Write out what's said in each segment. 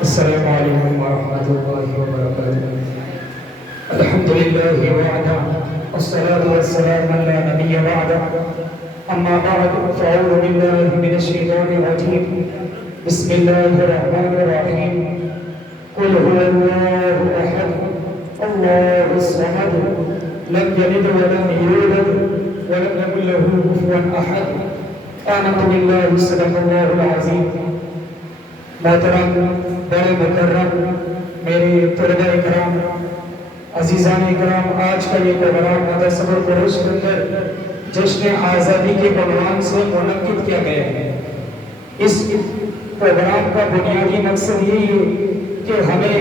السلام علیکم ورحمۃ اللہ وبرکاتہ۔ الحمد للہ وحدہ والصلاة والسلام علی نبی بعدہ، اما بعد فاعوذ باللہ من الشیطان الرجیم، بسم اللہ الرحمن الرحیم۔ قل هو اللہ احد اللہ الصمد لم یلد ولم یولد ولم یکن له کفوا احد۔ آمنت باللہ صدق اللہ العظیم۔ محترم بڑے مکرم میرے طلباء اکرام، عزیزان اکرام، آج کا یہ پروگرام مدرسہ القروش کے اندر جشن آزادی کے عنوان سے منعقد کیا گیا ہے۔ اس پروگرام کا بنیادی مقصد یہی ہے کہ ہمیں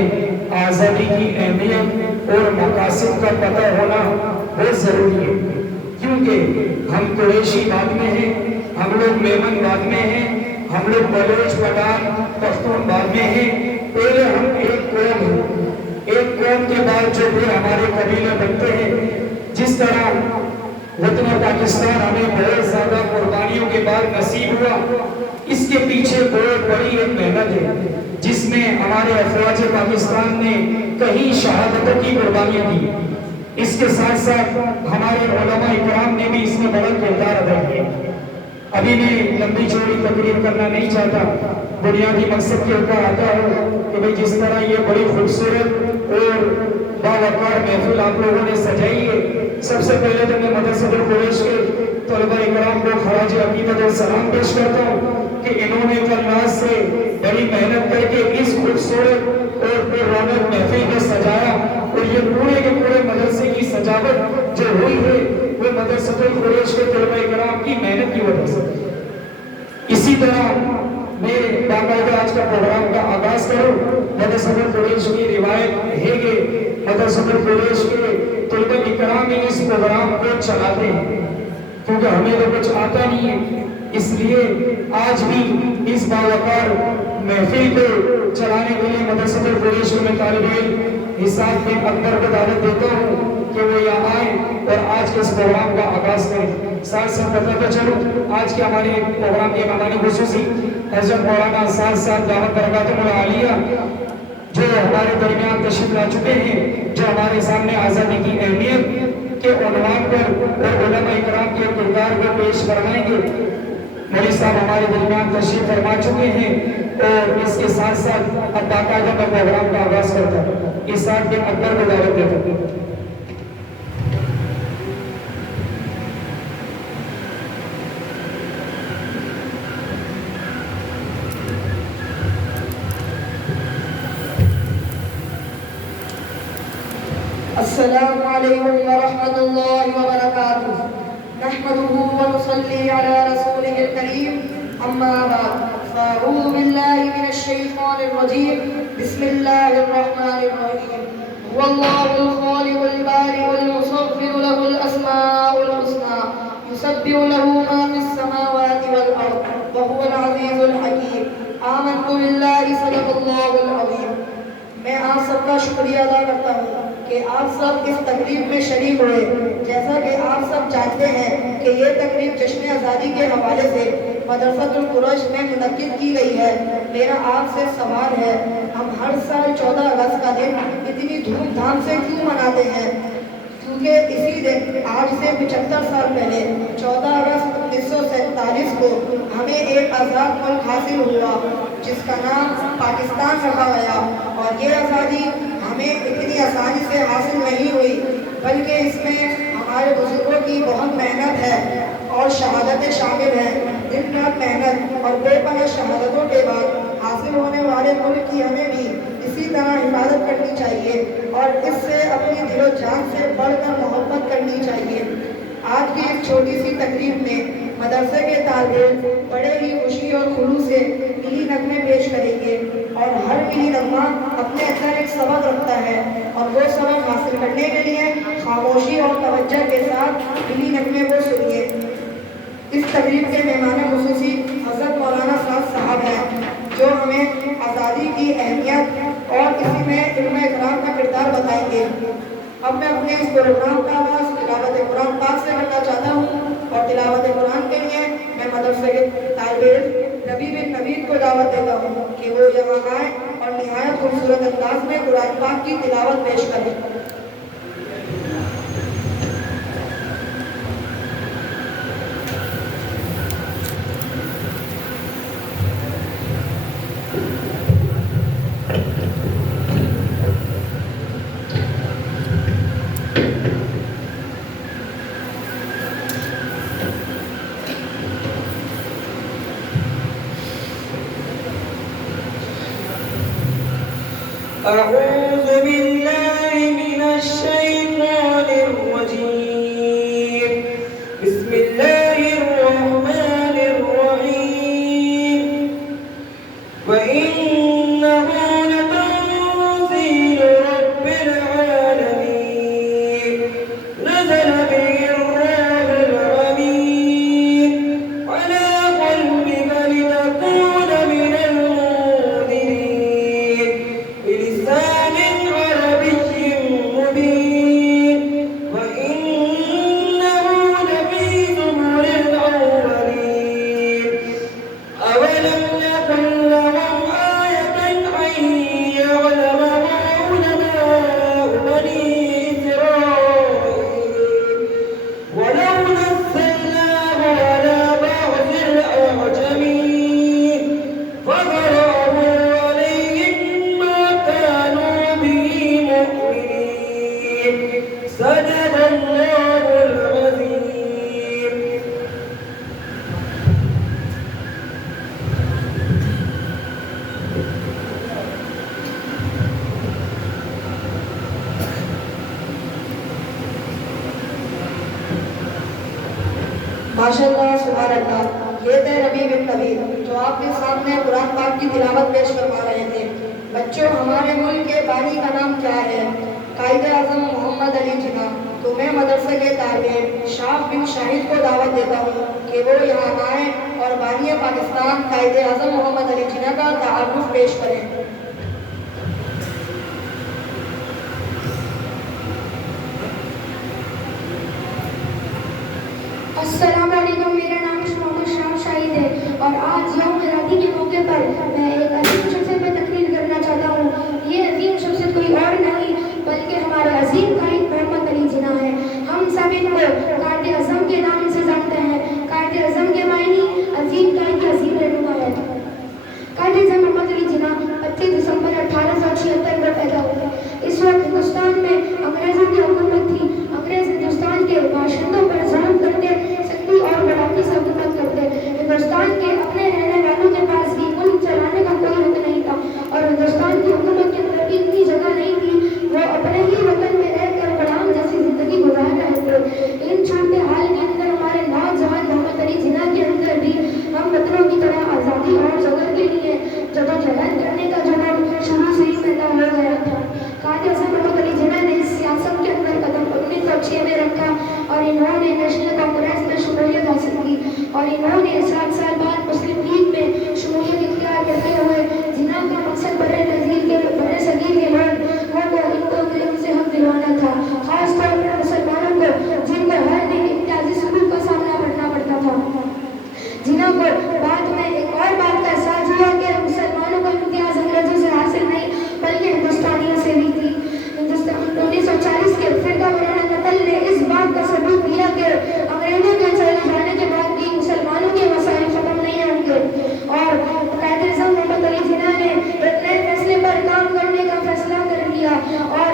آزادی کی اہمیت اور مقاصد کا پتہ ہونا بہت ضروری ہے، کیونکہ ہم قریشی بعد میں ہیں، ہم لوگ میمن بعد میں ہیں، ہم لوگ بلوچ پٹھان پختون بعد میں ہیں، پہلے ہم ایک قوم ہیں، ایک قوم کے بعد جو پھر ہمارے قبیلے بنتے ہیں۔ جس طرح وطن پاکستان ہمیں بہت زیادہ قربانیوں کے بعد نصیب ہوا، اس کے پیچھے بہت بڑی ایک محنت ہے جس میں ہمارے افواج پاکستان نے کئی شہادتوں کی قربانیاں دی۔ اس کے ساتھ ساتھ ہمارے علماء اکرام نے بھی اس میں بڑا کردار ادا کیا۔ ابھی میں لمبی چوڑی تقریر کرنا نہیں چاہتا، بنیادی مقصد کے اوپر آتا ہوں کہ بھئی جس طرح یہ بڑی خوبصورت اور باوقار محفل آپ لوگوں نے سجائی ہے، سب سے پہلے تو میں مدرسہ القریش کے طلباء اکرام کو خراج عقیدت اور سلام پیش کرتا ہوں کہ انہوں نے کل رات سے بڑی محنت کر کے اس خوبصورت اور پر رونق محفل کو سجایا، اور یہ پورے کے پورے مدرسے کی سجاوٹ جو ہوئی ہے وہ مدرسہ القریش کے طلباء اکرام کی محنت کی وجہ سے۔ اسی طرح میں باقاعدہ آج کا پروگرام کا آغاز کروں۔ مدرسہ القریش کی روایت ہے کہ مدرسہ القریش کے طلباء اکرام میں اس پروگرام کو چلاتے ہیں، کیونکہ ہمیں تو کچھ آتا نہیں ہے، اس لیے آج بھی اس باوقار محفل کو چلانے کے لیے مدرسہ القریش میں طالب علم حساب میں اکبر کو دعوت دیتا ہوں کہ وہ یہاں آئیں اور آج کے اس پروگرام کا آغاز کریں۔ ساتھ ساتھ بتاتا چلوں آج کے ہمارے پروگرام کے مہمان خصوصی حضرت مولانا ساتھ دعوت برکاتہ العالیہ جو ہمارے درمیان تشریف لا چکے ہیں، جو ہمارے سامنے آزادی کی اہمیت کے عنوان پر اور علماء اکرام کے کردار کو پیش فرمائیں گے۔ مولوی صاحب ہمارے درمیان تشریف فرما چکے ہیں، اور اس کے ساتھ ساتھ اب باقاعدہ میں پروگرام کا آغاز کرتا ہوں۔ اس ساتھ میں اکبر کو دعوت دیتا ہوں۔ السلام علیکم ورحمۃ اللہ وبرکاتہ۔ نحمده ونصلي على رسوله الكريم، اما بعد فاعوذ باللہ من الشیطان الرجیم، بسم اللہ الرحمن الرحیم۔ هو اللہ الخالق البارئ المصور له الاسماء الحسنى يسبح له ما في السماوات والارض وهو العزیز الحکیم۔ آمنت باللہ صدق اللہ العظیم۔ میں آپ سب کا شکریہ ادا کرتا ہوں کہ آپ سب اس تقریب میں شریک ہوئے۔ جیسا کہ آپ سب جانتے ہیں کہ یہ تقریب جشن آزادی کے حوالے سے مدرسہ القریش میں منعقد کی گئی ہے۔ میرا آپ سے سوال ہے، ہم ہر سال 14 اگست کا دن اتنی دھوم دھام سے کیوں مناتے ہیں؟ کیونکہ اسی دن آج سے 75 سال پہلے 14 اگست 1947 کو ہمیں ایک آزاد ملک حاصل ہوا جس کا نام پاکستان رکھا گیا، اور یہ آزادی ہمیں اتنی آسانی سے حاصل نہیں ہوئی، بلکہ اس میں ہمارے بزرگوں کی بہت محنت ہے اور شہادتیں شامل ہیں۔ دن رات محنت اور بے پناہ شہادتوں کے بعد حاصل ہونے والے ملک کی ہمیں بھی اسی طرح حفاظت کرنی چاہیے اور اس سے اپنی دل و جان سے بڑھ کر محبت کرنی چاہیے۔ آج کی اس چھوٹی سی تقریب میں مدرسے کے طالب علم بڑے ہی خوشی اور خلوص سے ملی نغمے پیش کریں گے، اور ہر ملی نغمہ اپنے اندر ایک سبق رکھتا ہے، اور وہ سبق حاصل کرنے کے لیے خاموشی اور توجہ کے ساتھ ملی نغمے کو سنیے۔ اس تقریب کے مہمان خصوصی حضرت مولانا صاحب ہیں، جو ہمیں آزادی کی اہمیت اور اسی میں علم اکرام کا کردار بتائیں گے۔ اب میں اپنے اس پروگرام کا آغاز تلاوت قرآن پاک سے کرنا چاہتا ہوں، اور تلاوت قرآن کے لیے میں مدرسے کے طالب علم ربیع بن نوید کو دعوت دیتا ہوں کہ وہ یہاں آئیں اور نہایت خوبصورت انداز میں قرآن پاک کی تلاوت پیش کریں۔ أعوذ بالله من الشيطان الرجيم بسم الله الرحمن الرحيم وإنه لتنزيل رب العالمين نزل به الروح الأمين على قلبك لتكون من المنذرين بلسان عربي مبين وإنه لفي زبر الأولين أولم يكن لهم آية أن يعلمه علماء بني إسرائيل ولو نزلناه على بعض الأعجمين فقرأه عليهم ما كانوا به مؤمنين صدق الله العظيم. ماشاء اللہ، سبحان اللہ، یہ تھے ربیع بن نوید جو آپ کے سامنے قرآن پاک کی تلاوت پیش کروا رہے تھے۔ بچوں، ہمارے ملک کے بانی کا نام کیا ہے؟ قائد اعظم محمد علی جناح۔ تو میں مدرسے کے طالب شاف بن شاہد کو دعوت دیتا ہوں کہ وہ یہاں آئیں اور بانی پاکستان قائد اعظم محمد علی جناح کا تعارف پیش کریں۔ السلام علیکم، میرا نام محمد شاف شاہد ہے اور آج یوم آزادی کے موقع پر میں ایک عظیم شخصیت پہ تقریر کرنا چاہتا ہوں۔ یہ عظیم شخصیت کوئی اور نہیں بلکہ ہمارا عظیم قائد محمد علی جناح ہے۔ ہم سب ان کو قائد اعظم کے نام سے جانتے ہیں۔ قائد اعظم کے معنی عظیم قائد کا عظیم رہنما ہے۔ قائد اعظم محمد علی جناح 25 دسمبر 1876 کو پیدا ہوئے۔ اس وقت ہندوستان میں انگریزوں کی حکومت تھی۔ انگریز ہندوستان کے باشندوں پر ظلم کرتے، سختی اور غلامی سے حکومت کرتے۔ ہندوستان کے اپنے رہنے والوں کے پاس بھی ملک چلانے کا کوئی حق نہیں تھا اور ہندوستان کی حکومت کے اندر بھی اتنی جگہ نہیں تھی۔ وہ اپنے ہی وطن میں رہ کر غلام جیسی زندگی گزار رہے تھے۔ ان صورت حال کے اندر ہمارے نوجوان محمد علی جناح کے اندر بھی ہم وطنوں کی طرح آزادی اور جگہ کے لیے جدوجہد کرنے کا جنم شروع سے ہی پیدا ہو گیا تھا۔ قائد اعظم محمد علی جناح نے سیاست کے اندر قدم 1906 میں رکھا اور انہوں نے نیشنل کانگریس میں شمولیت حاصل کی اور انہوں نے 7 سال بعد مسلم لیگ میں شمولیت اختیار کرتے ہوئے جناح کا مقصد برے صغیر کے لوگوں کو ان کو علم سے حق دلوانا تھا، خاص طور پر مسلمانوں کو جن کو ہر دن امتیازی سلوک کا سامنا کرنا پڑتا تھا۔ جناح کو بعد میں ایک اور بات کا احساس ہوا کہ مسلمانوں کو امتیاز انگریزوں سے حاصل نہیں بلکہ ہندوستانیوں سے بھی تھی۔ 1940 کے فرقہ وارانہ قتل نے اس بات کا ثبوت دیا کہ انگریزوں کے چلے جانے کے بعد بھی مسلمانوں کے مسائل ختم نہیں ہوں گے اور قائد اعظم محمد علی جناح نے ایک نئے فیصلے پر کام کرنے کا فیصلہ کر لیا اور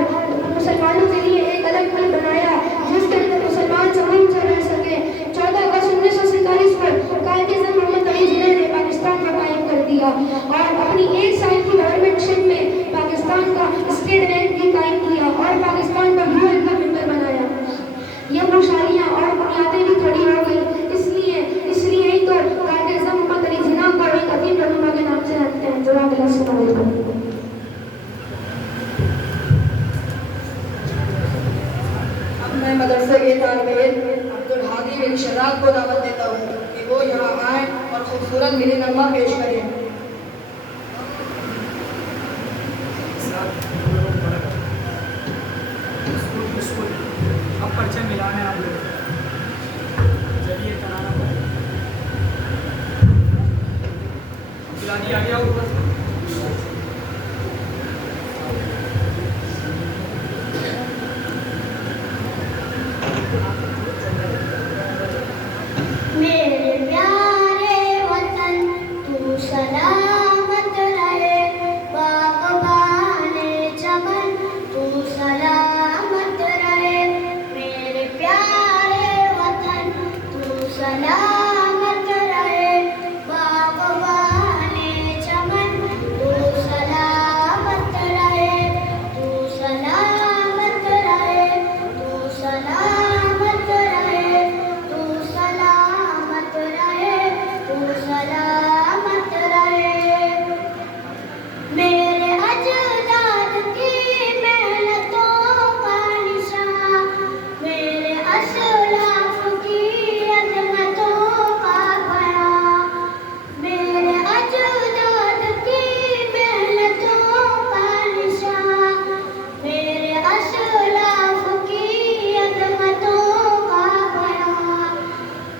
مسلمانوں کے لیے ایک الگ ملک بنایا جس کے اندر مسلمان سمجھ سے رہ سکے۔ 14 اگست 1947 کو قائد اعظم محمد علی جناح نے پاکستان کو قائم کر دیا اور اپنی 1 سال کی گورنمنٹ شپ میں پاکستان کا اسٹیٹ بینک بھی قائم کیا اور پاکستان کو UN کا ممبر بنایا۔ یہ خوشحالیاں اور بنیادیں بھی کھڑی ہو گئی۔ اس لیے ہی تو قائد اعظم محمد علی جناح کو ایک عظیم رہنما کے نام سے جانتے ہیں۔ جزاک اللہ، السلام علیکم۔ اب میں مدرسے کے طالب علم عبدالحادی بن شداد کو دعوت دیتا ہوں کہ وہ یہاں آئیں اور خوبصورت ملی نغمہ پیش کریں۔ اب پرچے ملانے آپ لوگ چلیے ترانا پڑے میرے پیارے وطن تو سلامت رہے، باغبان چمن تو سلامت رہے، میرے پیارے وطن تو سلامت رہے، باغبان چمن تو سلامت رہے، تو سلامت رہے، تو سلامت رہے، تو سلامت رہے، تو سلامت رہے، میرے اجداد کی محنتوں کا نشان، میرے اسلاف کی عظمتوں کا بیان، میرے اجداد کی محنتوں کا نشان، میرے اسلاف کی عظمتوں کا بیان،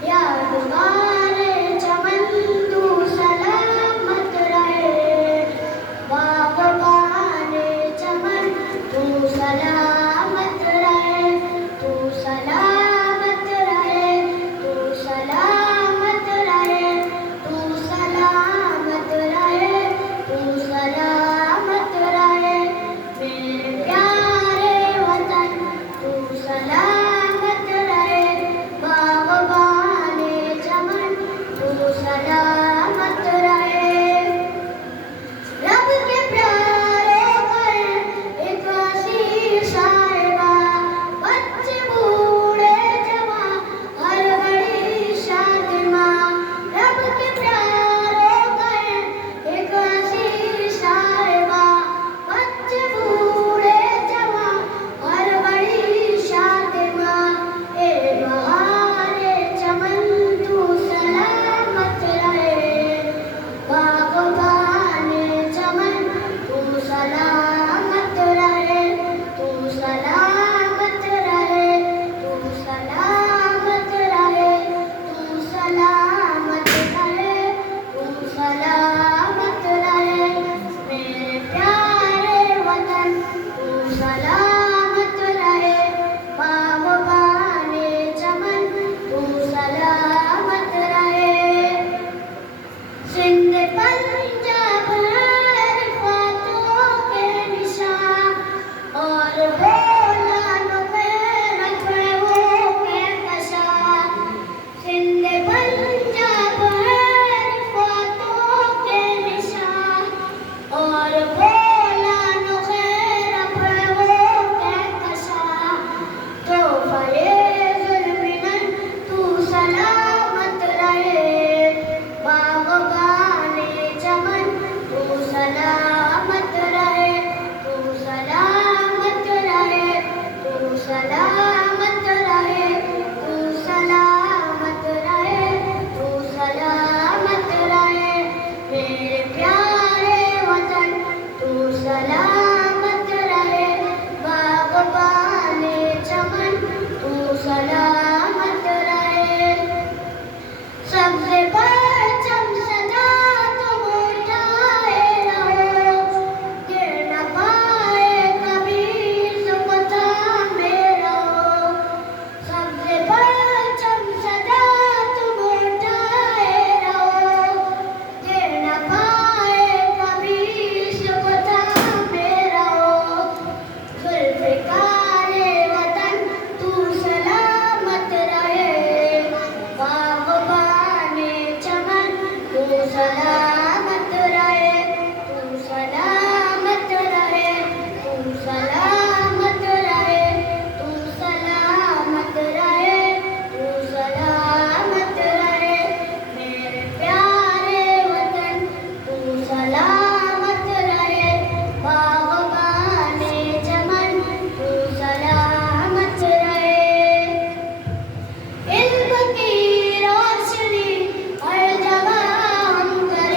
یادگار چمن تو سلامت رہے، باغبان چمن تو سلامت رہے، تو سلامت رہے، تو سلامت رہے، تو سلامت رہے، تو سلامت رہے، میرے پیارے وطن تو سلامت رہے، باغبان چمن تو سلامت رہے، رب کے پیاروں پر ایک وسیع سائبہ، بچے بوڑھے جوان ہر گھڑی شادماں، رب کے پیاروں پر ایک وسیع سائبہ، بچے بوڑھے جوان ہر گھڑی شادماں، اے بہار چمن تو سلامت رہے، باغبان چمن تو سلامت رہے، تو سلامت رہے، تو سلامت رہے، تو سلامت رہے، تو سلامت رہے، میرے پیارے وطن تو سلامت رہے، باغبان چمن تو سلامت رہے، سندھ پنجاب ہے رفعتوں کے نشان، اور بولانوں پہ رفعوں کے کشان، سندھ پنجاب ہے رفعتوں کے نشان، اور بولانوں پہ رفعوں کے کشان، تو فیض المنن تو سلامت رہے، باغبان چمن تو سلامت رہے، تو سلامت رہے، تو سلامت رہے، تو سلامت رہے، تو سلامت رہے، میرے پیارے وطن تو سلامت رہے، باغبان چمن تو سلامت رہے، سبز پرچم سجا تم اٹھائے رہو، گر نہ پائے کبھی سکوتاں میں رہو، سبز پرچم سجا تم اٹھائے رہو، گر نہ پائے کبھی سکوتاں میں رہو، ذوالفقار وطن تو سلامت رہے، باغبان چمن تو سلامت رہے، تو سلامت رہے، تو سلامت رہے، تو سلامت رہے، تو سلامت رہے، میرے پیارے وطن تو سلامت رہے، باغبان چمن تو سلامت رہے، علم کی روشنی ہر جگہ ہم کریں،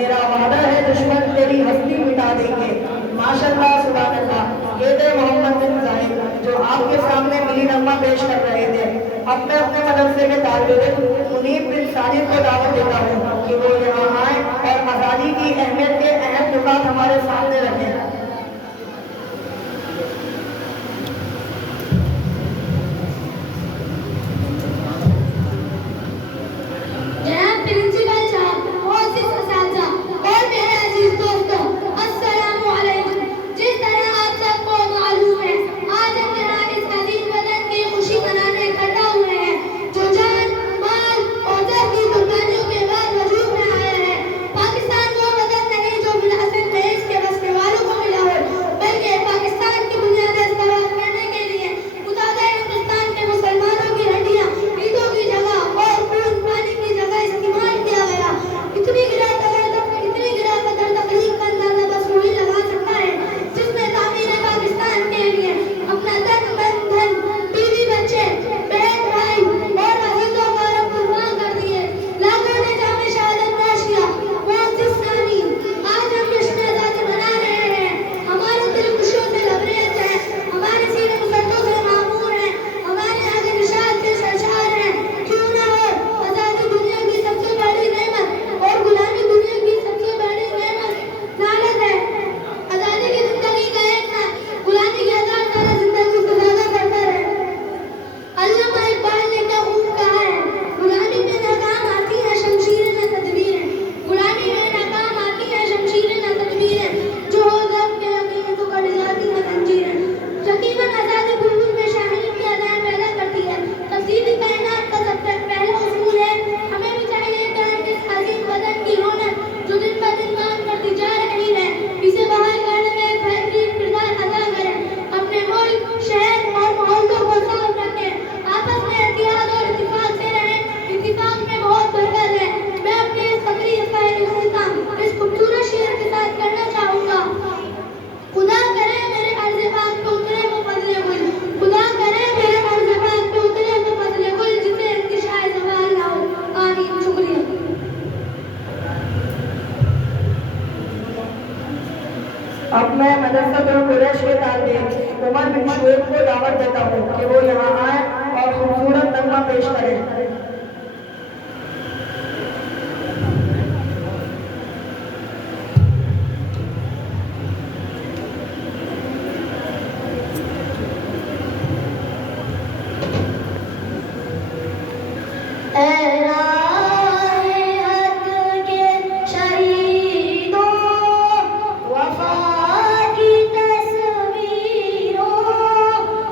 میرا وعدہ ہے دشمن تیری ہستی مٹا دیں گے. ماشاءاللہ سبحان اللہ. یہ تھے محمد بن زاہد جو آپ کے سامنے ملی نغمہ پیش کر رہے تھے. اب میں اپنے مدرسے کے طالب علم منیب بن ساجد کو دعوت دیتا ہوں کہ وہ یہاں آئیں اور آزادی کی اہمیت کے اہم نکات ہمارے سامنے رکھیں. جناب پرنسپل صاحب، معزز اساتذہ اور میرے عزیز دوستوں، السلام علیکم. جس طرح آپ سب کو معلوم ہے، آج ہم یہاں اس عظیم وطن کی خوشی منانے اکٹھا ہوئے ہیں جو جان، مال اور در کی قربانیوں کے بعد وجود میں آیا ہے. پاکستان وہ وطن نہیں جو بلاصل میں اس کے بسنے والوں کو ملا ہو، بلکہ پاکستان کی بنیادیں استوار کرنے کے لیے متحدہ ہندوستان کے مسلمانوں کی ہڈیاں، اینٹوں کی جگہ اور خون پانی کی جگہ استعمال کیا گیا. اتنی گرا قدر تخلیق کا اندازہ بس وہی لگا سکتا ہے جس نے تعمیر پاکستان کے لیے اپنا تن من دھن، بیوی بچے، بہن بھائی اور عزیزوں کو رب قربان کر دیے. لاکھوں نے جام شہادت نوش کیا. معزز سامعین، آج ہم جشن آزادی منا رہے ہیں. ہمارے دل خوشیوں سے لبریز ہیں، ہمارے سینے مسرتوں سے معمور ہیں، ہمارے آگے نشاط سے سرشار ہیں. کیوں نہ ہو؟ آزادی دنیا کی سب سے بڑی نعمت اور غلامی دنیا کی سب سے بڑی نعمت لعنت ہے. آزادی کی زندگی کا ایک نہ، غلامی کی 1000 سالہ زندگی سے زیادہ بہتر ہے. علامہ اقبال نے کیا خوب کہا ہے، غلامی میں ناکام آتی ہے شمشیریں نہ تدبیریں. غلامی میں ناکام آتی ہے شمشیریں نہ تدبیریں، جو ہو ضرب کے یقین تو کٹ جاتی ہیں زنجیریں. یقیناً آزادی بلبل میں شاہین کی ادائیں پیدا کرتی ہے. تہذیبی کائنات کا سب سے پہلا اصول ہے، ہمیں بھی چاہیے کہ ہم اس عظیم وطن کی رونق جو دن بہ دن کام کرتی جا رہی ہے، اسے بحال کرنے میں ایک بہترین کردار ادا کریں. اپنے ملک، شہر اور محلوں کو صاف رکھیں. آپس میں اتحاد اور اتفاق سے رہیں. اتفاق میں بہت برکت ہے. میں اپنے اس تقریر کا اختتام اس خوبصورت شعر کے ساتھ کرنا چاہوں گا. خدا کرے میرے عرض پاک پہ اترے وہ فضل گل، خدا کرے میرے عرض پاک پہ اترے وہ فضل گل جسے انتشاء زوال نہ ہو. آمین. شکریہ. اب میں مدرسہ قریش کے طالب عمر بن شعیب کو دعوت دیتا ہوں کہ وہ یہاں آئیں اور خوبصورت نغمہ پیش کریں.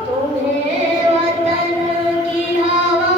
تمہیں وطن کی ہوا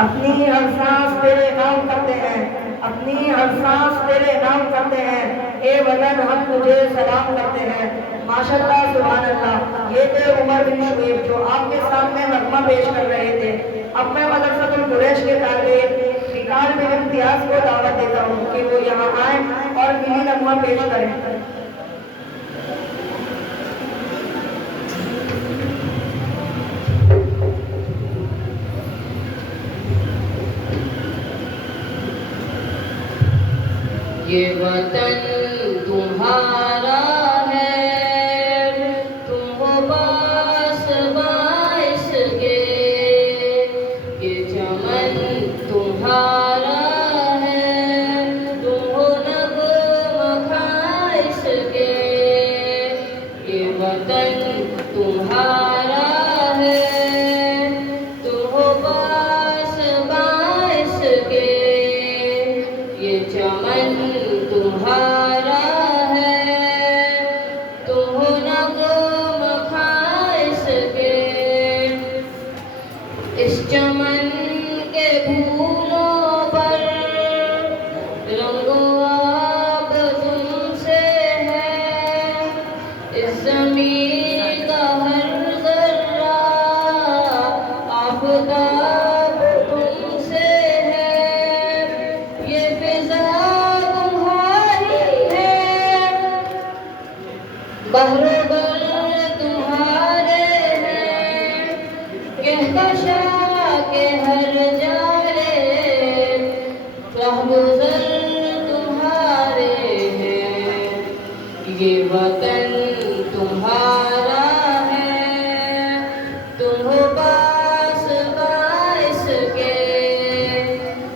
اپنی ہر سانس تیرے نام کرتے ہیں، اپنی ہر سانس تیرے نام کرتے ہیں، اے وطن ہم تجھے سلام کرتے ہیں۔ ماشاءاللہ سبحان اللہ، یہ تھے عمر بن شعیب جو آپ کے سامنے نغمہ پیش کر رہے تھے۔ اب میں مدرسۃ القریش کے طالب فقار بن امتیاز کو دعوت دیتا ہوں کہ وہ یہاں آئیں اور ملی نغمہ پیش کریں۔ یہ وطن تمہارا ہے، تم ہو باس باعث کے، یہ چمن تمہارا ہے، تم ہو نغمہ خائص کے، یہ وطن تمہارا ہے، تم ہو باس باعث کے، یہ چمن تمہارا ہے، تم ہو نغمہ خائص کے، اس چمن کے پھولوں پر رنگ و آب تم سے ہے، اس زمین کا ہر ذرہ آفتاب تم سے ہے، یہ فضا بحر و بر تمہارے ہیں، کہکشا کے ہر جالے رہگزر تمہارے ہیں، یہ وطن تمہارا ہے، تم ہو باس باعث کے،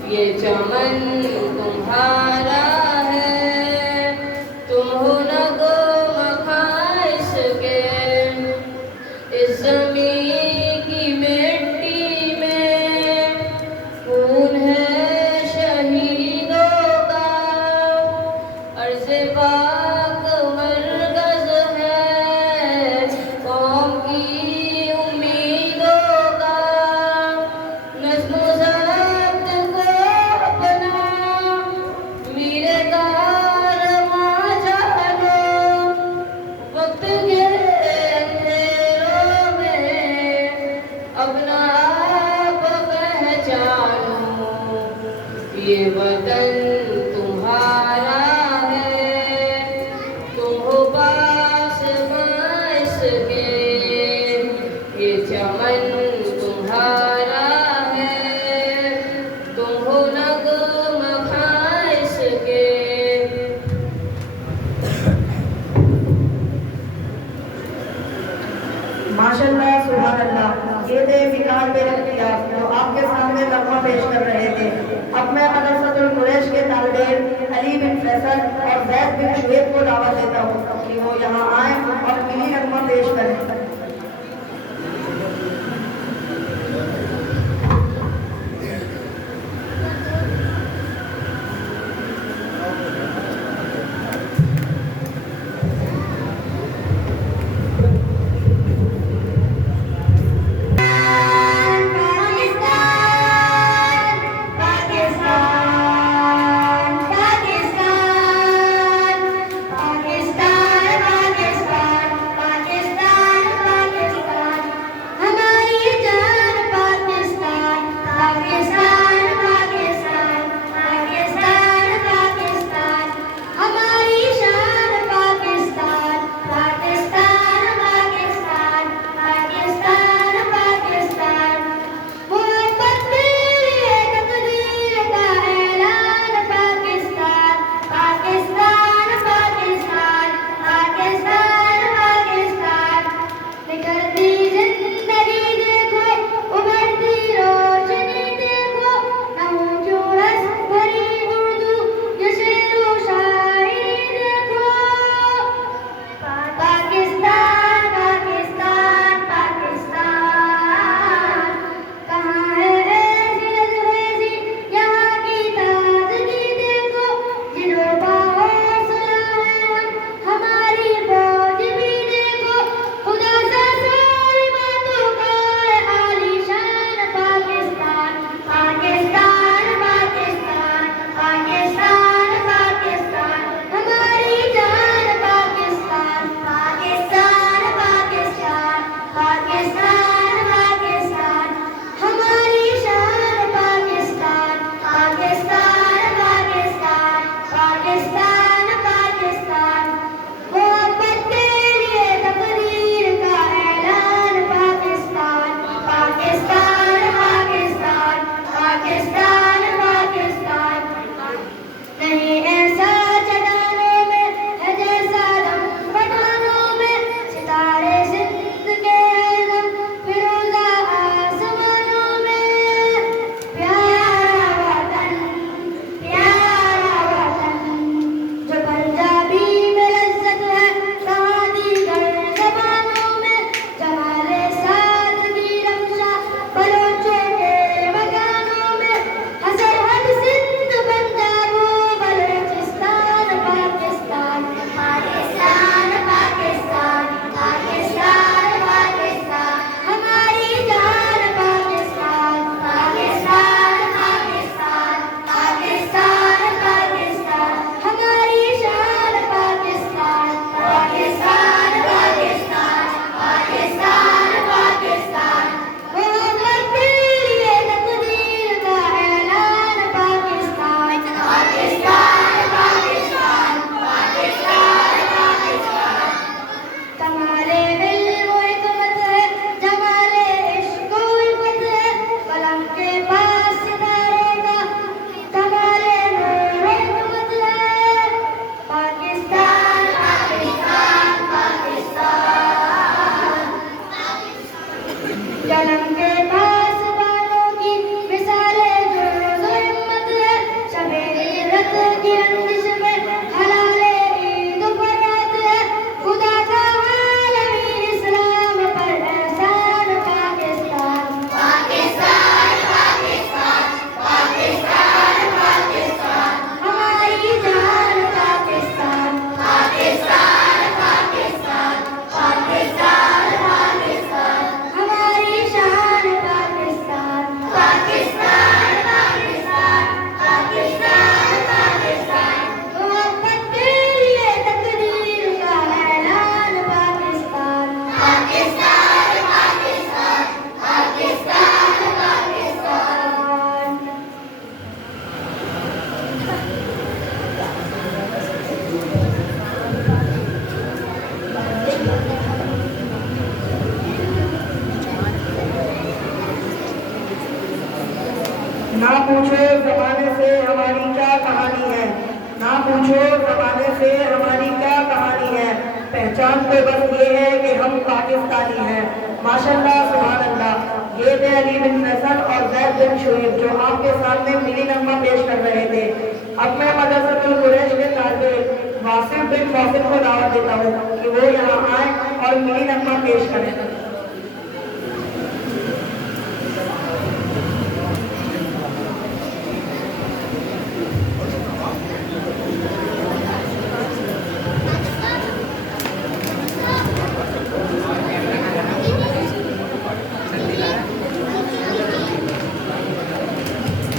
یہ چمن تمہارا ہے، تم ہو نغمہ خائص کے، اس زمین کی مٹی میں خون ہے شہیدوں کا، عرض پاک مرکز ہے قوم کی امیدوں کا، نظم و ضبط کو اپنا میرے کارواں جانو، وقت کے اندھیروں میں اپنا آپ پہچانو، یہ وطن تمہارا ہے، تم ہو باس باعث کے، یہ چمن تمہارا ہے، تم ہو نغمہ خائص کے۔ ماشاءاللہ سبحان اللہ، یہ تھے فقار بن امتیاز جو آپ کے سامنے نغمہ پیش کر رہے تھے۔ اب میں مدرسۃ القریش کے طالب علی بن فیصل اور زید بن شعیب کو دعوت دیتا ہوں کہ وہ یہاں آئیں اور ملی نغمہ پیش کریں۔ پاکستان علم کے پاس والوں کی مثالیں جرأت و ہمت ہے، شب عیرت کی اندیش میں حلال عید و برات ہے، خدا کا عالمی اسلام پر احسان پاکستان پاکستان پاکستان پاکستان پاکستان ہماری جان پاکستان پاکستان پاکستان پاکستان پاکستان ہماری شان پاکستان پاکستان پاکستان پاکستان پاکستان محبت کے لیے تقدیر کا اعلان پاکستان پاکستان پاکستان پاکستان پاکستان نہ پوچھو زمانے سے ہماری کیا کہانی ہے، نہ پوچھو زمانے سے ہماری کیا کہانی ہے، پہچان تو بس یہ ہے کہ ہم پاکستانی ہیں۔ ماشاءاللہ سبحان اللہ، یہ تھے علی بن نصر اور زید بن شعیب جو آپ کے سامنے ملی نغمہ پیش کر رہے تھے۔ اب میں مدرسۃ القریش کے طالب علم واصف بن محسن کو دعوت دیتا ہوں کہ وہ یہاں آئیں اور ملی نغمہ پیش کریں۔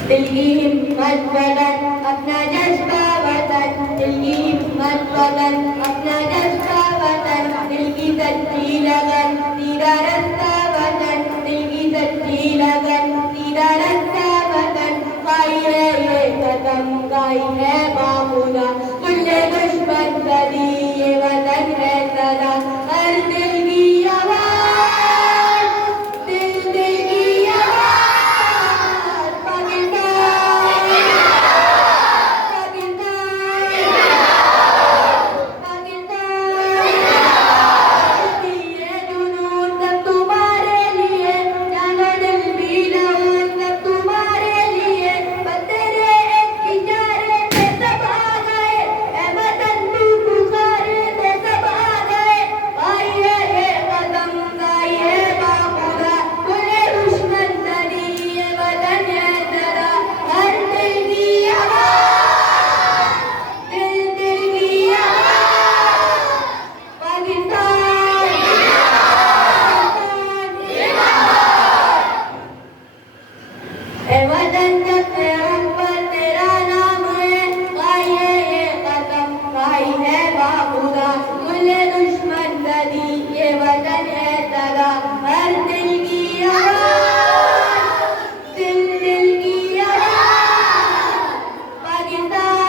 دل کی ہمت وطن اپنا جذبہ وطن، دل کی ہمت وطن اپنا جذبہ وطن، دل کی سچی لگن سیدھا رستہ وطن، دل کی سچی لگن سیدھا رستہ وطن، گائی ہے یہ قدم گائی ہے باخدا، کل دشمن صدی یہ وطن ہے صدا، ہر دل کی آواز دل دل کی آواز پاکستان پاکستان پاکستان یہ جنون سب تمہارے لیے، جان و دل بھی لہو سب تمہارے لیے، بس تیرے ایک اشارے پہ سب آ گئے، اے وطن تو پکارے پہ سب آ گئے، گائی ہے یہ قدم گائی ہے باخدا، کھلے دشمن صدی یہ وطن ہے ذرا، ہر دل کی آواز دل دل کی آواز پاکستان اے وطن جب سے ہم پر تیرا نام ہے، گائی ہے یہ قدم گائی ہے باخدا، کھلے دشمن صدی یہ وطن ہے صدا، ہر دل کی آواز دل دل کی آواز پاکستان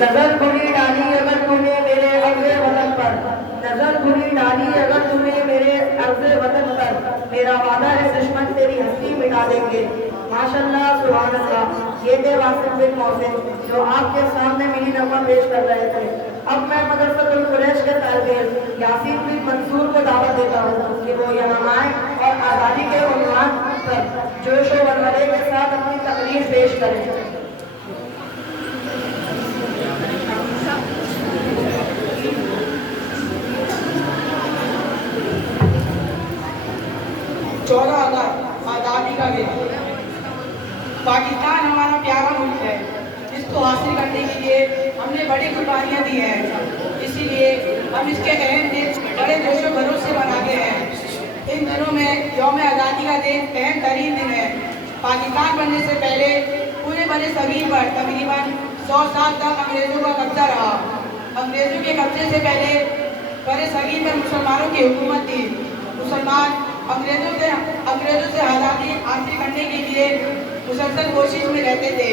نظر بری ڈالی اگر تم نے میرے عرض وطن پر، نظر بری ڈالی اگر تم نے میرے عرض وطن پر، میرا وعدہ ہے دشمن تیری ہستی مٹا دیں گے۔ ماشاءاللہ سبحان اللہ، یہ تھے واصف بن محسن جو آپ کے سامنے ملی نغمہ پیش کر رہے تھے۔ اب میں مدرسۃ القریش کے طالب علم یاسین بن منصور کو دعوت دیتا ہوں کہ وہ یہاں آئیں اور آزادی کے عنوان پر جوش و ولولے کے ساتھ اپنی تقریر پیش کریں۔ 14 اگست آزادی کا دن۔ پاکستان ہمارا پیارا ملک ہے، اس کو حاصل کرنے کے لیے ہم نے بڑی قربانیاں دی ہیں، اسی لیے ہم اس کے اہم دن بڑے جوش و خروش سے مناتے ہیں۔ ان دنوں میں یوم آزادی کا دن اہم ترین دن ہے۔ پاکستان بننے سے پہلے پورے برِ صغیر پر تقریباً 100 سال تک انگریزوں کا قبضہ رہا۔ انگریزوں کے قبضے سے پہلے برِ صغیر میں مسلمانوں کی حکومت تھی۔ مسلمان انگریزوں سے آزادی حاصل کرنے کے لیے مسلسل کوشش میں رہتے تھے۔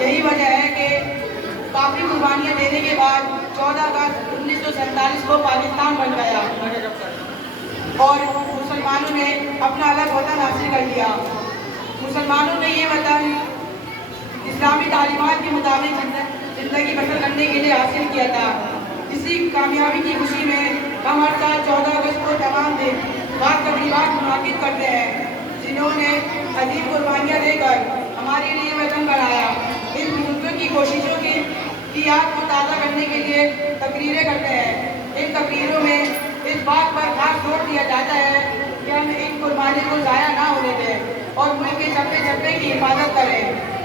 یہی وجہ ہے کہ کافی قربانیاں دینے کے بعد 14 اگست 1947 کو پاکستان بن گیا اور مسلمانوں نے اپنا الگ وطن حاصل کر لیا۔ مسلمانوں نے یہ وطن اسلامی تعلیمات کے مطابق زندگی بسر کرنے کے لیے حاصل کیا تھا۔ اسی کامیابی کی خوشی میں ہم ہر سال 14 اگست کو تمام دن خاص تقریبات منعقد کرتے ہیں، جنہوں نے عظیم قربانیاں دے کر ہمارے لیے وطن بنایا۔ ان بزرگوں کی کوششوں کی یاد کو تازہ کرنے کے لیے تقریریں کرتے ہیں۔ ان تقریروں میں اس بات پر خاص زور دیا جاتا ہے کہ ہم ان قربانی کو ضائع نہ ہونے دیں اور ملک کے چپے چپے کی حفاظت کریں۔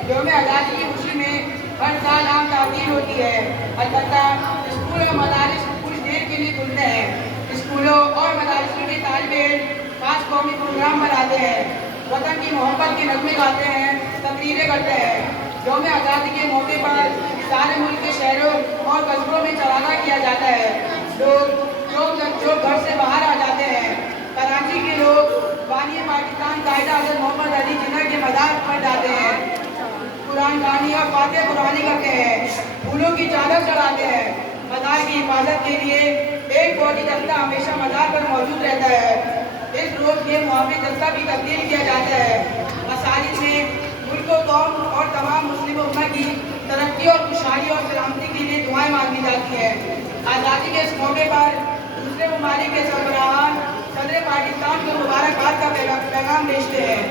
یوم آزادی کی خوشی میں ہر سال عام تعطیل ہوتی ہے، البتہ اسکول اور مدارس کچھ دیر کے لیے کھلتے ہیں۔ اسکولوں اور مدارسوں کے طالب علم خاص قومی پروگرام بناتے ہیں، وطن کی محبت کے نغمے گاتے ہیں، تقریریں کرتے ہیں۔ یوم آزادی کے موقع پر سارے ملک کے شہروں اور قصبوں میں چرانہ کیا جاتا ہے۔ جو گھر سے باہر آ جاتے ہیں، کراچی کے لوگ بانی پاکستان قائد اعظم محمد علی جناح کے مزار پر جاتے ہیں، قرآن خوانی اور فاتح قرآنی کرتے ہیں، پھولوں کی چادر چڑھاتے ہیں۔ مزار کی حفاظت کے لیے ایک فوجی دستہ ہمیشہ مزار پر موجود رہتا ہے۔ اس روز یہ محافظ دستہ بھی تبدیل کیا جاتا ہے۔ مساجد میں ملک و قوم اور تمام مسلم امت کی ترقی اور خوشحالی اور سلامتی کے لیے دعائیں مانگی جاتی ہیں۔ آزادی کے اس موقع پر دوسرے ممالک کے سربراہان صدر پاکستان کو مبارکباد کا پیغام بھیجتے ہیں۔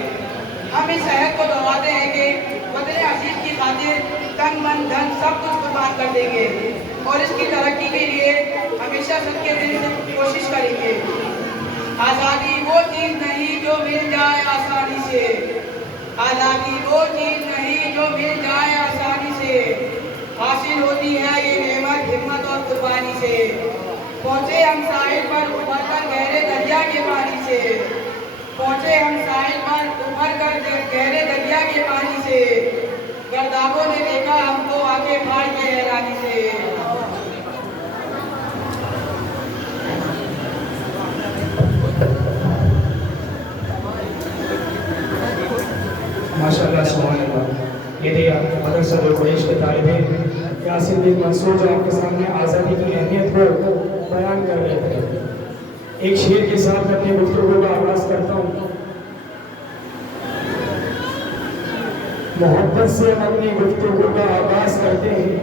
ہم اس عہد کو دہراتے ہیں کہ وطن عزیز کی خاطر تن من دھن سب کچھ قربان کر دیں گے اور اس کی ترقی کے لیے ہمیشہ سب کے دل سے کوشش کریں گے۔ آزادی وہ چیز نہیں جو مل جائے آسانی سے، آزادی وہ چیز نہیں جو مل جائے آسانی سے، حاصل ہوتی ہے یہ نعمت ہمت اور قربانی سے۔ پہنچے ہم ساحل پر ابھر کر گہرے دریا کے پانی سے، پہنچے ہم ساحل پر ابھر کر گہرے دریا کے پانی سے، گردابوں نے دیکھا ہم کو آگے پھاڑ کے حیرانی سے۔ ماشاءاللہ سبحان اللہ۔ یہ مدرسہ قریش کے طالب ہیں یاسر بن منصور جو آپ کے سامنے آزادی کی اہمیت کو بیان کر رہے تھے۔ ایک شعر کے ساتھ میں اپنی گفتگو کا آغاز کرتا ہوں۔ محبت سے ہم اپنی گفتگو کا آغاز کرتے ہیں،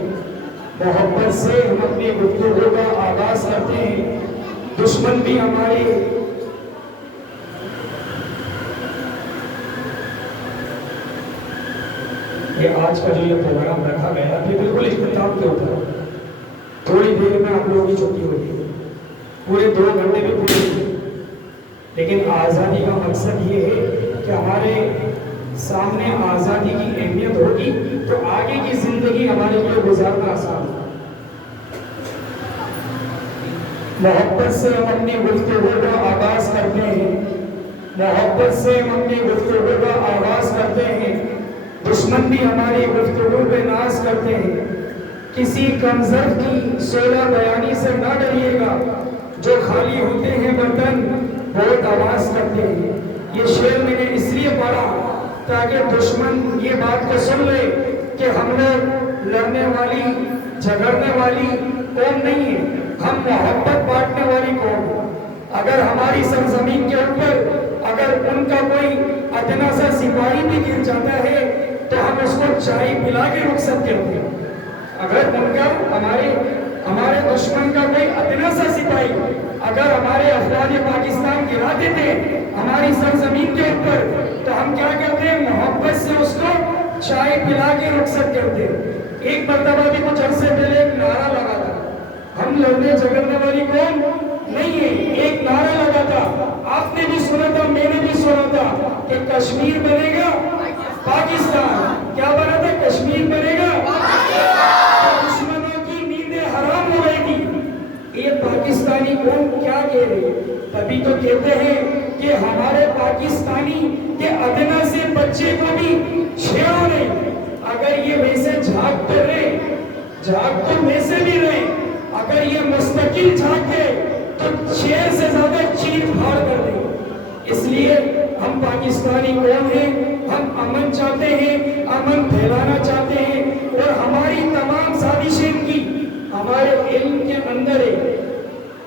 محبت سے ہم اپنی گفتگو کا آغاز کرتے ہیں، دشمن بھی ہمارے یہ آج کا جو یہ پروگرام رکھا گیا یہ بالکل اختتام کے اوپر، تھوڑی دیر میں آپ لوگوں کی چھٹی ہوگی، پورے 2 گھنٹے بھی پورے ہوئے، لیکن آزادی کا مقصد یہ ہے کہ ہمارے سامنے آزادی کی اہمیت ہوگی تو آگے کی زندگی ہمارے لیے گزارنا آسان ہوگا۔ محبت سے ہم اپنی گفتگو کا آغاز کرتے ہیں، محبت سے ہم اپنی گفتگو کا آغاز کرتے ہیں، دشمن بھی ہماری گفتگو پہ ناز کرتے ہیں۔ کسی کمزور کی سولہ بیانی سے نہ ڈریے گا، جو خالی ہوتے ہیں برتن بہت آواز کرتے ہیں۔ یہ شعر میں نے اس لیے پڑھا تاکہ دشمن یہ بات کو سن لے کہ ہم لوگ لڑنے والی جھگڑنے والی قوم نہیں ہے، ہم محبت بانٹنے والی قوم ہے۔ اگر ہماری سرزمین کے اوپر اگر ان کا کوئی ادنا سا سپاہی بھی گر جاتا ہے تو ہم اس کو چائے پلا کے رخصت کرتے ہیں۔ اگر ان کا ہمارے دشمن کا کوئی ادنا سا سپاہی اگر ہمارے افواج پاکستان گرا دیتے ہماری سرزمین کے اوپر تو ہم کیا کرتے ہیں؟ محبت سے اس کو چائے پلا کے رخصت کرتے ہیں۔ ایک مرتبہ بھی کچھ عرصے پہلے ایک نعرہ لگا تھا، ہم لڑنے جھگڑنے والی قوم نہیں ہے، ایک نعرہ لگا تھا، آپ نے بھی سنا تھا میں نے بھی سنا تھا کہ کشمیر بنے گا پاکستان۔ کیا بنا تھا؟ کشمیر بنے گا پاکستان۔ دشمنوں کی نیندیں حرام ہو گئی تھی۔ یہ پاکستانی قوم کیا کہہ رہی ہے؟ تبھی تو کہتے ہیں کہ ہمارے پاکستانی کے ادنا سے بچے کو بھی چھیڑو نہیں۔ اگر یہ ویسے جھاگ تو رہے، جھاگ تو ویسے بھی رہے، اگر یہ مستقل جھاگ گئے تو 6 سے زیادہ چیر پھاڑ کر دیں۔ اس لیے ہم پاکستانی قوم ہیں، ہم امن چاہتے ہیں، امن پھیلانا چاہتے ہیں، اور ہماری تمام سازشیں کی ہمارے علم کے اندر ہے۔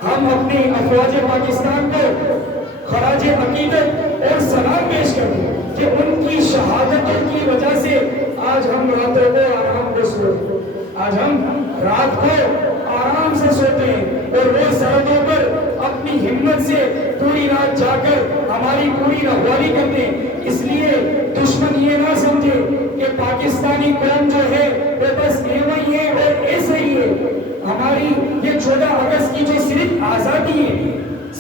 ہم اپنے افواج پاکستان کو خراج عقیدت اور سلام پیش کرتے ہیں کہ ان کی شہادتوں کی وجہ سے آج ہم راتوں کو آرام سے سوتے، آج ہم رات کو آرام سے سوتے ہیں اور وہ سرحدوں پر اپنی ہمت سے پوری رات جا کر ہماری پوری رہبری کرتے ہیں۔ اس لیے دشمن یہ نہ سمجھے کہ پاکستانی قوم جو ہے وہ بس ایویں ہی ہے اور ایسے ہی ہے۔ ہماری یہ 14 اگست کی جو صرف آزادی ہے،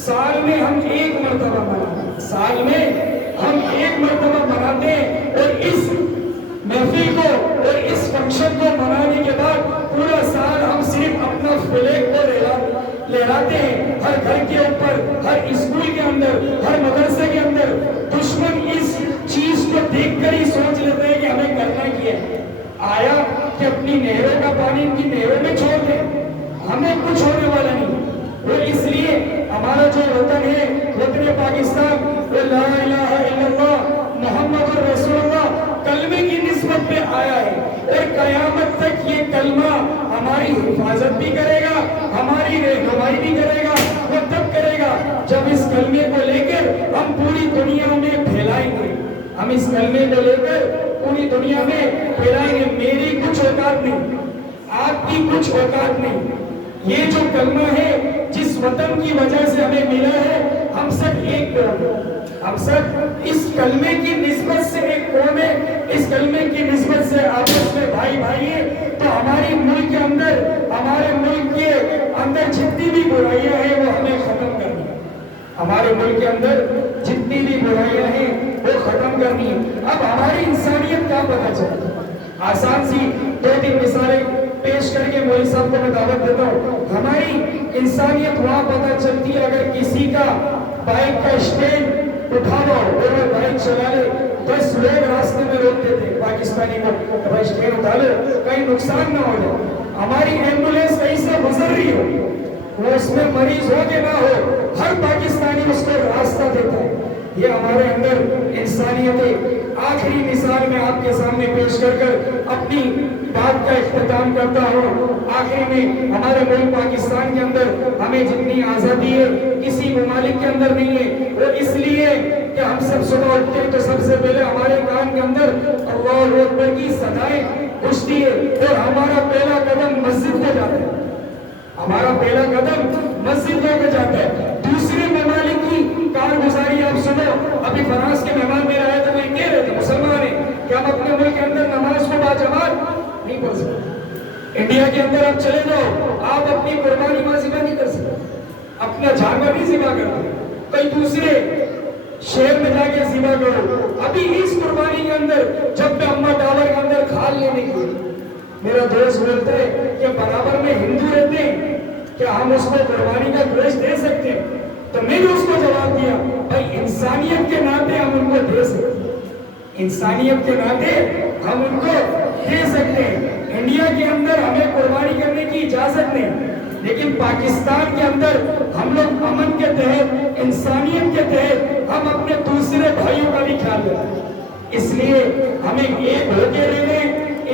سال میں ہم ایک مرتبہ مناتے ہیں، سال میں ہم ایک مرتبہ مناتے ہیں، اور اس محفل کو اور اس فنکشن کو منانے کے بعد پورا سال ہم صرف اپنا فلیگ کو لہراتے ہیں۔ ہر گھر کے اوپر، ہر اسکول کے اندر، ہر مدرسے کے اندر دشمن اس چیز کو دیکھ کر ہی سوچ لیتے ہیں کہ ہمیں کرنا کیا ہے، آیا کہ اپنی نہروں کا پانی ان کی نہروں میں چھوڑ دیں، ہمیں کچھ ہونے والا نہیں۔ اور اس لیے ہمارا جو وطن ہے، وطن پاکستان، وہ لا الہ الا اللہ محمد رسول اللہ کلمے کی نسبت پہ آیا ہے، اور قیامت تک یہ کلمہ ہماری حفاظت بھی کرے گا، ہماری رہنمائی بھی کرے گا۔ وہ تب کرے گا جب اس کلمے کو لے کر ہم پوری دنیا میں پھیلائیں گے، ہم اس کلمے کو لے کر پوری دنیا میں پھیلائیں گے۔ میری کچھ اوقات نہیں، آپ کی کچھ اوقات نہیں، یہ جو کلمہ ہے جس وطن کی وجہ سے ہمیں ملا ہے، ہم سب ایک قوم ہیں، ہم سب اس کلمے کی نسبت سے ایک قوم ہے، اس کلمے کی نسبت سے آپس میں بھائی بھائی ہیں۔ تو ہمارے ملک کے اندر، ہمارے ملک کے اندر جتنی بھی برائیاں ہیں وہ ہمیں ختم کرنی ہے، ہمارے ملک کے اندر جتنی بھی برائیاں ہیں وہ ختم کرنی ہے۔ اب ہماری انسانیت کا پتہ چلتا ہے، آسان سی 2-3 مثالیں پیش کر کے مولوی صاحب کو میں دعوت دیتا ہوں۔ ہماری انسانیت وہاں پتہ چلتی ہے اگر کسی کا بائک کا اسٹینڈ اٹھا ہوا ہو اور وہ بائک چلا لے، 10 لوگ راستے میں روک دیتے پاکستانی کو، بھائی اسٹینڈ اٹھا لو کہیں نقصان نہ ہو جائے۔ ہماری ایمبولینس کہیں سے گزر رہی ہو، وہ اس میں مریض ہو کہ نہ ہو، ہر پاکستانی اس کو راستہ دیتا ہے۔ یہ ہمارے اندر انسانیت ہے۔ آخری مثال میں آپ کے سامنے پیش کر اپنی بات کا اختتام کرتا ہوں۔ آخری میں ہمارے ملک پاکستان کے اندر ہمیں جتنی آزادی ہے کسی ممالک کے اندر نہیں ہے، وہ اس لیے کہ ہم سب صبح اٹھتے ہیں تو سب سے پہلے ہمارے کان کے اندر اللہ اکبر کی صدائیں گونجتی ہے، اور ہمارا پہلا قدم مسجد کو جاتا ہے، ہمارا پہلا قدم مسجد کو جاتا ہے۔ دوسرے ممالک کی کارگزاری آپ سنو، ابھی فرانس کے مہمان میرے آئے تھے، وہ کہہ رہے تھے مسلمان ہیں کہ ہم اپنے ملک کے اندر نماز کو باجماعت نہیں پڑھ سکتے۔ انڈیا کے اندر آپ چلے جاؤ، آپ اپنی قربانی ماں ذبح نہیں کر سکتے، اپنا جانور نہیں ذبح کرتے، کئی دوسرے شہر میں جا کے ذبح کرو۔ ابھی اس قربانی کے اندر جب میں اماں ٹاور کے اندر کھال لینے کی، میرا دوست بولتا ہے کہ برابر میں ہندو رہتے ہیں، کیا ہم اس کو قربانی کا گوشت دے سکتے ہیں؟ تو میں نے اس کو جواب دیا، بھائی انسانیت کے ناطے ہم ان کو دے سکتے ہیں، انسانیت کے ناطے ہم ان کو دے سکتے ہیں۔ انڈیا کے اندر ہمیں قربانی کرنے کی اجازت نہیں، لیکن پاکستان کے اندر ہم لوگ امن کے تحت، انسانیت کے تحت ہم اپنے دوسرے بھائیوں کا بھی خیال رکھتے ہیں۔ اس لیے ہمیں ایک ہو کے رہنے،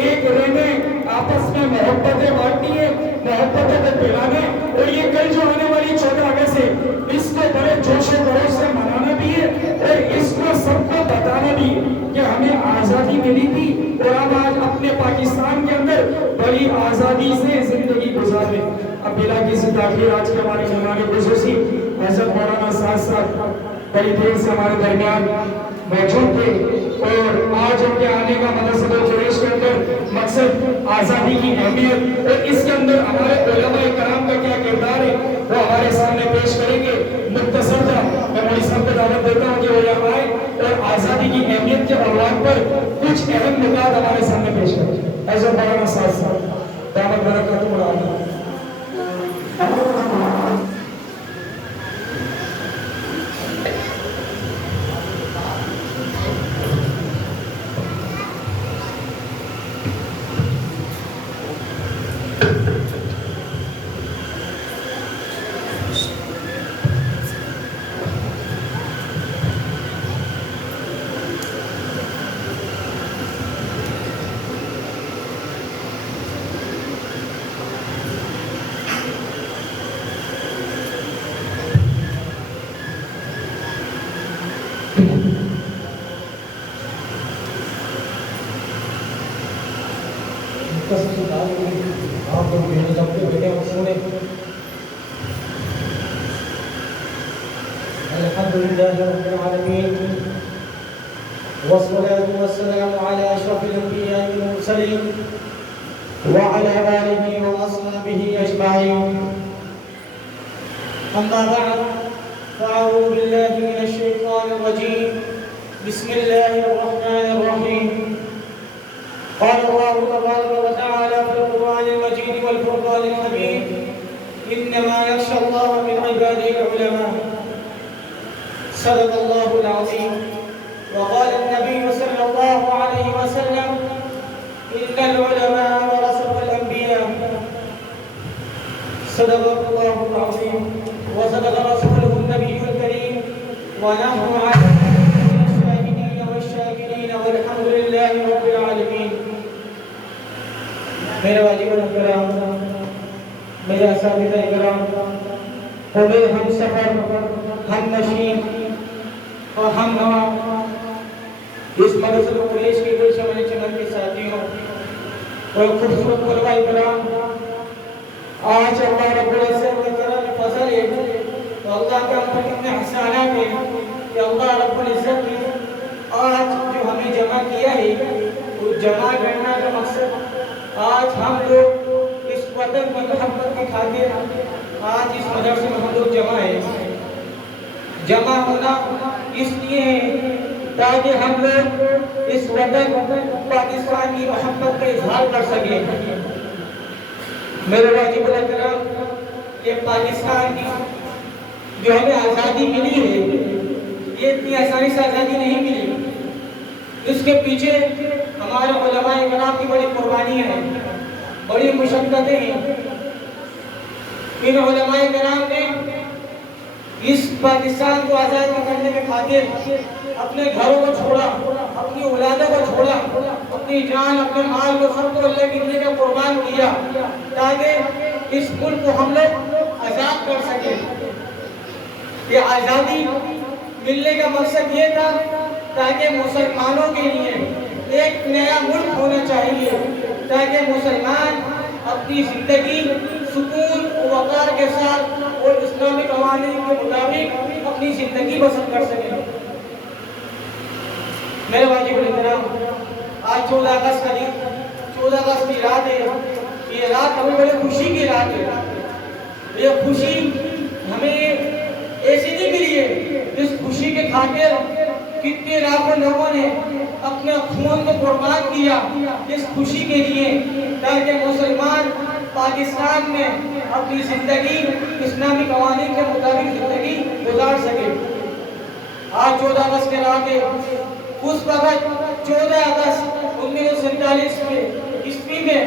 ایک رہنے، آپس میں محبتیں بانٹنی ہے، محبتوں کو پھیلانا ہے، اور یہ کل جو آنے والی 14 اگست ہے اس کو بڑے جوش و خروش سے منانا بھی ہے، اور اس کو سب کو بتانا بھی ہے کہ ہمیں آزادی ملی تھی اور ہم آج اپنے پاکستان کے اندر بڑی آزادی سے زندگی گزار رہے ہیں۔ اب بلا کسی تاخیر آج کے ہمارے مہمان خصوصی حضرت مولانا سعد صاحب بڑی دیر سے ہمارے درمیان موجود تھے، اور آج ان کے آنے کا مدرسۃ القریش کے اندر مقصد آزادی کی اہمیت اور اس کے اندر ہمارے علماء کرام کا کیا کردار ہے وہ ہمارے سامنے پیش کریں گے۔ مختصر تھا، میں مولوی صاحب کو دعوت دیتا ہوں کہ وہ یہاں آئے اور آزادی کی اہمیت کے عنوان پر کچھ اہم نکات ہمارے سامنے پیش کریں۔ حضرت مولانا سعد صاحب دعوت برکاتہ اللہ۔ آپ لوگ بیٹھے سب کے بیٹھے اور سنیں. الحمد لله رب العالمين والصلاة والسلام على أشرف الأنبياء والمرسلين وعلى آله وأصحابه أجمعين. أما بعد فأعوذ بالله من الشيطان الرجيم. بسم الله الرحمن الرحيم. قال الله تبارك وتعالى في القرآن المجيد والفرقان الحميد إنما يخشى الله من عباده العلماء. صدق الله العظيم. وقال النبي صلى الله عليه وسلم إن العلماء ورثة الأنبياء. صدق الله العظيم وصدق رسوله النبي الكريم ونحن على الشاهدين والشاكرين والحمد لله رب العالمين. میرے واجب الکرام، میرے اساتذہ کرام، میرے ہم سفر، ہم نشین اور ہم نوا اس مدرسہ قریش کے گلشن میں چمن کے ساتھیوں اور خوبصورت طلباء کرام، آج اللہ رب العزت کا کرم فضل ہے تو اللہ کا ہم پر کتنے احسانات ہیں کہ اللہ رب العزت نے آج جو ہمیں جمع کیا ہے وہ جمع کرنا کا مقصد آج ہم لوگ اس وطن کی محبت کی خاطر آج اس مدرسے میں ہم لوگ جمع ہیں. جمع ہونا اس لیے ہے تاکہ ہم لوگ اس وطن پاکستان کی محبت کا اظہار کر سکیں. میرے واجب الکرام، یہ پاکستان کی جو ہمیں آزادی ملی ہے یہ اتنی آسانی سے آزادی نہیں ملی. اس کے پیچھے ہمارے علماء کرام کی بڑی قربانیاں ہیں، بڑی مشقتیں ہیں. ان علماء کرام نے اس پاکستان کو آزاد کرنے کے خاطر اپنے گھروں کو چھوڑا، اپنی اولادوں کو چھوڑا، اپنی جان، اپنے مال کو سب کو اللہ کے لیے قربان کیا تاکہ اس ملک کو ہم لوگ آزاد کر سکیں. یہ آزادی ملنے کا مقصد یہ تھا تاکہ مسلمانوں کے لیے ایک نیا ملک ہونا چاہیے تاکہ مسلمان اپنی زندگی سکون و وقار کے ساتھ اور اسلامی قوانین کے مطابق اپنی زندگی بسر کر سکیں. میرے واجب الکرام، آج 14 اگست کا دن، 14 اگست کی رات ہے. یہ رات ہمیں بڑی خوشی کی رات ہے. یہ خوشی ہمیں ایسی نہیں ملی ہے. اس خوشی کے خاطر کتنے لاکھوں لوگوں نے اپنے خون کو قربان کیا اس خوشی کے لیے تاکہ مسلمان پاکستان میں اپنی زندگی اسلامی قوانین کے مطابق زندگی گزار سکے. آج 14 اگست کے رات ہے. اس وقت 14 اگست 1947 عیسوی میں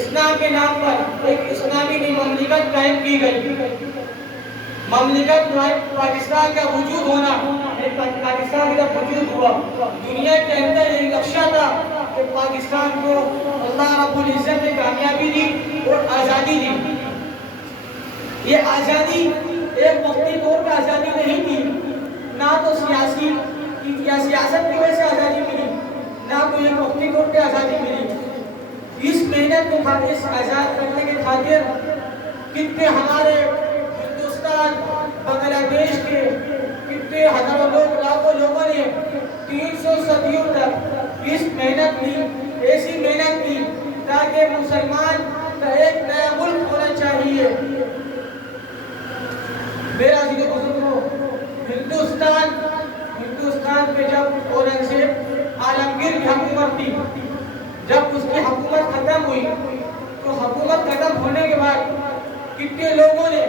اسلام کے نام پر ایک اسلامی مملکت قائم کی گئی. مملکت پاکستان کا وجود ہونا، پاکستان کا وجود ہوا. دنیا کے اندر ایک نقشہ تھا کہ پاکستان کو اللہ رب العزت نے کامیابی دی اور آزادی دی. یہ آزادی ایک وقتی طور پر آزادی نہیں تھی، نہ تو سیاست کی وجہ سے آزادی ملی، نہ تو ایک وقتی طور پر آزادی ملی. اس محنت کو اس آزاد کرنے کے خاطر کتنے ہمارے ہندوستان، بنگلہ دیش کے کتنے ہزاروں لوگ، لاکھوں لوگوں نے 300 صدیوں تک اس محنت کی، ایسی محنت کی تاکہ مسلمان کا ایک نیا ملک ہونا چاہیے. میرا عزیز بزرگوں، ہندوستان پہ جب اورنگزیب عالمگیر کی حکومت تھی، جب اس کی حکومت ختم ہوئی تو حکومت ختم ہونے کے بعد کتنے لوگوں نے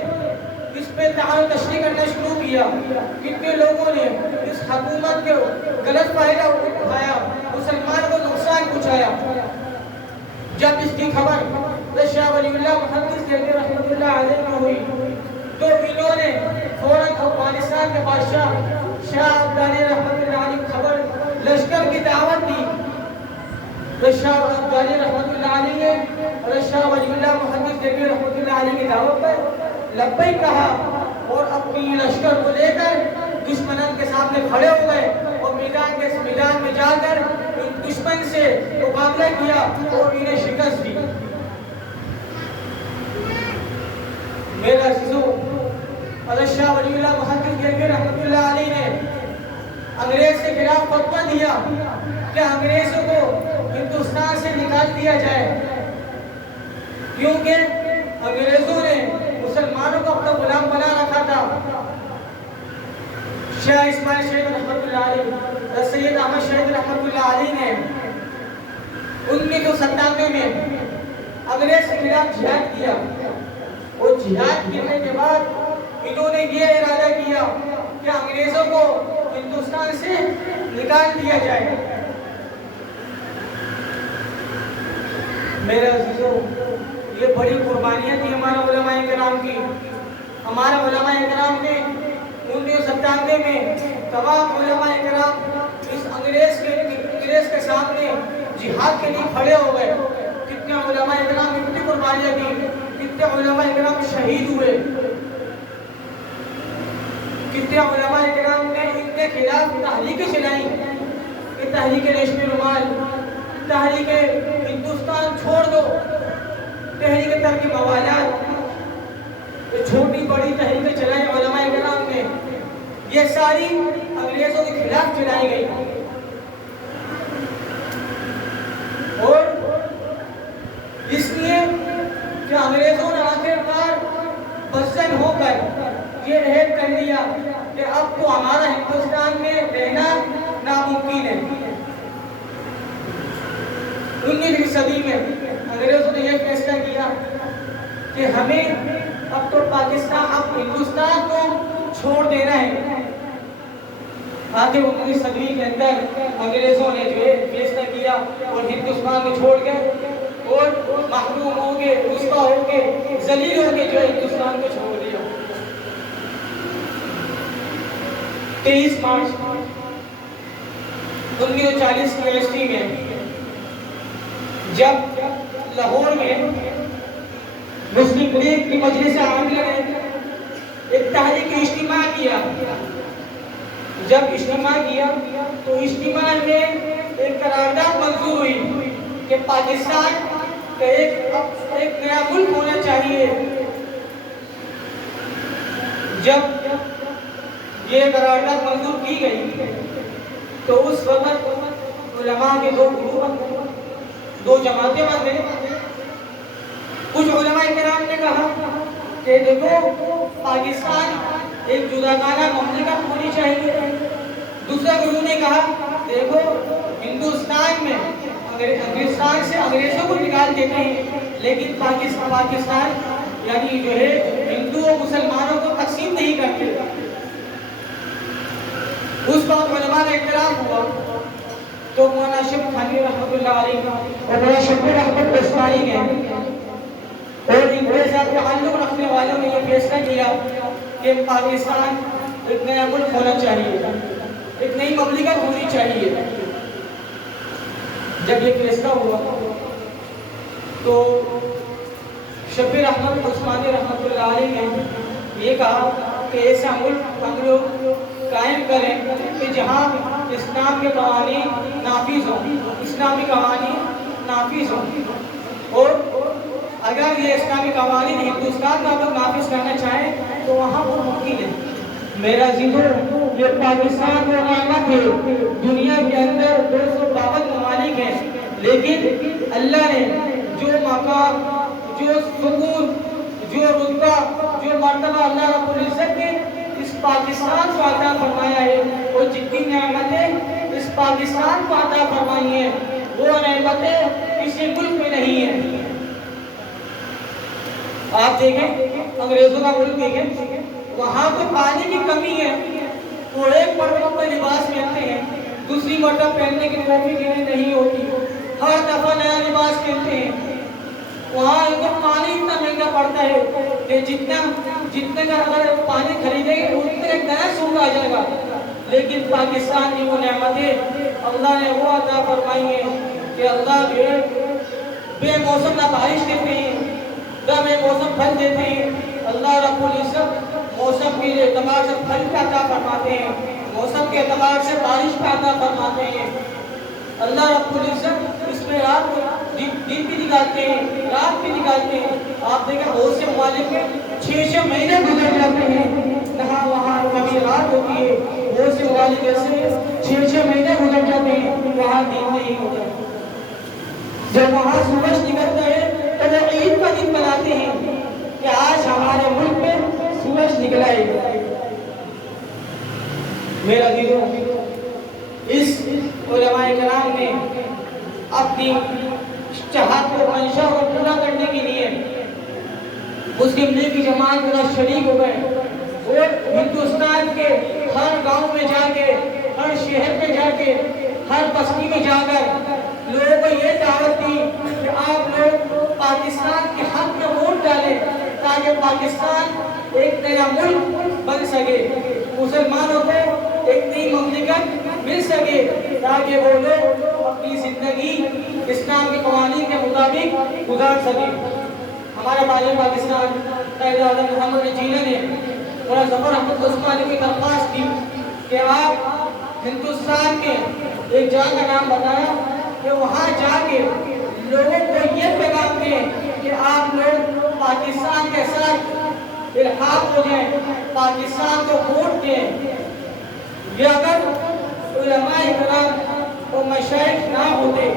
اس پہ تعاون تشریح کرنا شروع کیا. کتنے لوگوں نے اس حکومت کے غلط فائدہ اٹھایا، مسلمانوں کو نقصان پہنچایا. جب اس کی خبر شاہ ولی اللہ محدث دہلوی رحمۃ اللہ علیہ میں ہوئی تو انہوں نے فوراً افغانستان کے بادشاہ شاہ عبداللہ رحمۃ اللہ علیہ خبر لشکر کی دعوت دی. تو شاہ عبداللہ رحمۃ اللہ علیہ اور شاہ ولی اللہ محدث دہلوی رحمۃ اللہ علیہ کی دعوت پر لبیک کہا اور اپنی لشکر کو لے کر دشمنان کے سامنے کھڑے ہو گئے اور میدان میں جا کر دشمن سے مقابلہ کیا اور انہیں شکست دی۔ میرے عزیزو، حضرت شاہ ولی اللہ محدث دہلوی رحمۃ اللہ علیہ نے انگریز کے خلاف فتویٰ دیا کہ انگریزوں کو ہندوستان سے نکال دیا جائے، کیونکہ انگریزوں نے مسلمانوں کو اپنا غلام بنا رکھا تھا۔ شاہ اسماعیل شہید رحمۃ اللہ علیہ، سید احمد شہید رحمۃ اللہ علیہ نے 1997 میں انگریز کے خلاف جہاد کیا، اور جہاد کرنے کے بعد انہوں نے یہ ارادہ کیا کہ انگریزوں کو ہندوستان سے نکال دیا جائے۔ میرے عزیزوں، یہ بڑی قربانیاں تھی ہمارے علماء کرام کی۔ ہمارے علماء کرام نے 1997 میں تمام علماء کرام اس انگریز کے سامنے جہاد کے لیے کھڑے ہو گئے۔ کتنے علماء کرام نے کتنی قربانیاں دی، کتنے علماء کرام شہید ہوئے، کتنے علماء کرام نے ان کے خلاف تحریکیں چلائیں، کہ تحریک ریشمی رومال، تحریک ہندوستان چھوڑ دو، تحریک ترک موالات، چھوٹی بڑی تحریکیں چلائی علماء کرام نے، یہ ساری انگریزوں کے خلاف چلائی گئی۔ اور اس لیے کہ انگریزوں نے آخرکار بزن ہو کر یہ عہد کر لیا کہ اب تو ہمارا ہندوستان میں رہنا ناممکن ہے۔ 19ویں صدی میں انگریزوں نے یہ فیصلہ کیا کہ ہمیں اب تو اب ہندوستان کو چھوڑ دینا ہے۔ آگے 19ویں صدی کے اندر انگریزوں نے جو ہے فیصلہ کیا اور ہندوستان کو چھوڑ گئے اور محروم ہو کے، رسوا ہو کے، ذلیل ہو کے جو ہندوستان کو چھوڑ دیا۔ 23 مارچ 1940 کی عیسوی میں جب لاہور میں مسلم لیگ کی مجلس عامیہ نے ایک تحریکی اجتماع کیا، جب اجتماع کیا تو اجتماع میں ایک قرارداد منظور ہوئی کہ پاکستان کا ایک نیا ملک ہونا چاہیے۔ جب یہ قرارداد منظور کی گئی تو اس وقت علماء کے دو جماعتیں بن گئی۔ کچھ علماء کرام نے کہا کہ دیکھو پاکستان ایک جداگانہ مملکت ہونی چاہیے۔ دوسرا گروہ نے کہا دیکھو ہندوستان میں ہندوستان سے انگریزوں کو نکال دیتے ہیں، لیکن پاکستان یعنی جو ہے ہندو اور مسلمانوں کو تقسیم نہیں کرتے۔ اس وقت علماء کا اختلاف ہوا تو مولانا اشرف تھانوی رحمۃ اللہ علیہ اور مولانا شبیر احمد عثمانی نے اور ان کے ساتھ تعلق رکھنے والوں نے یہ فیصلہ کیا کہ پاکستان ایک نیا ملک ہونا چاہیے، ایک نئی مملکت ہونی چاہیے۔ جب یہ فیصلہ ہوا تو شبیر احمد عثمانی رحمۃ اللہ علیہ نے یہ کہا کہ ایسا ملک ہم لوگ قائم کریں کہ جہاں اسلام کے قوانین نافذ ہوں، اسلامی قوانین نافذ ہوں، اور اگر یہ اسلامی قوانین ہندوستان کا لوگ نافذ کرنا چاہیں تو وہاں وہ ممکن ہے۔ میرا عزیزو، یہ پاکستان وہ نعمت ہے، دنیا کے اندر 252 ممالک ہیں، لیکن اللہ نے جو مقام، جو سکون، جو رتبہ، جو مرتبہ اللہ رب العزت نے اس پاکستان کو عطا فرمایا ہے، وہ جتنی نعمتیں اس پاکستان کو عطا فرمائی ہیں وہ نعمتیں کسی ملک میں نہیں ہیں۔ آپ دیکھیں انگریزوں کا ملک دیکھیں، وہاں تو پانی کی کمی ہے، وہ ایک مرتبہ لباس پہنتے ہیں، دوسری مرتبہ پہننے کی توفیق نہیں ہوتی، ہر دفعہ نیا لباس پہنتے ہیں۔ وہاں ان کو پانی اتنا مہنگا پڑتا ہے کہ جتنے کا اگر پانی خریدیں گے اتنے ایک نیا سوکھ آ جائے گا، لیکن پاکستان کی وہ نعمتیں اللہ نے وہ عطا فرمائی ہیں کہ اللہ جو ہے بے موسم نہ بارش دیتے ہیں، نہ بے موسم پھل دیتے ہیں۔ اللہ رب العزت موسم کے اعتبار سے پھل کا عطا فرماتے ہیں، موسم کے اعتبار سے بارش کا عطا فرماتے ہیں۔ اللہ رب العزت اس میں رات دن بھی نکالتے ہیں, رات بھی نکالتے ہیں. آپ دیکھیں بہت سے ممالک میں 6 مہینے گزر جاتے ہیں, یہاں وہاں کبھی رات ہوتی ہے. بہت سے ممالک ایسے 6 مہینے گزر جاتے ہیں, وہاں دن نہیں ہوتا. جب وہاں سورج نکلتا ہے تو وہ عید کا دن مناتے ہیں کہ آج ہمارے ملک میں سورج نکلا ہے. میرا دلوں اس علماء کرام نے اپنی چاہت کو منشا کو پورا کرنے کے لیے مسلم لیگ کی جماعت کے ساتھ شریک ہو گئے اور ہندوستان کے ہر گاؤں میں جا کے, ہر شہر میں جا کے, ہر بستی میں جا کر لوگوں کو یہ دعوت دی کہ آپ لوگ پاکستان کے حق میں ووٹ ڈالیں تاکہ پاکستان ایک نیا ملک بن سکے, مسلمانوں کو ایک نئی مملکت مل سکے تاکہ وہ لوگ اپنی زندگی اسلام کے قوانین کے مطابق گزار سکیں. ہمارے بھائی پاکستان قائد اعظم محمد جینا نے مولانا ظفر احمد عثمانی کو درخواست کی کہ آپ ہندوستان کے ایک جگہ کا نام بتایا کہ وہاں جا کے لوگوں کو یہ پیغام دیں کہ آپ لوگ پاکستان کے ساتھ الحاق ہو جائیں, پاکستان کو ووٹ دیں. یہ اگر علماء کرام اور مشائخ نہ ہوتے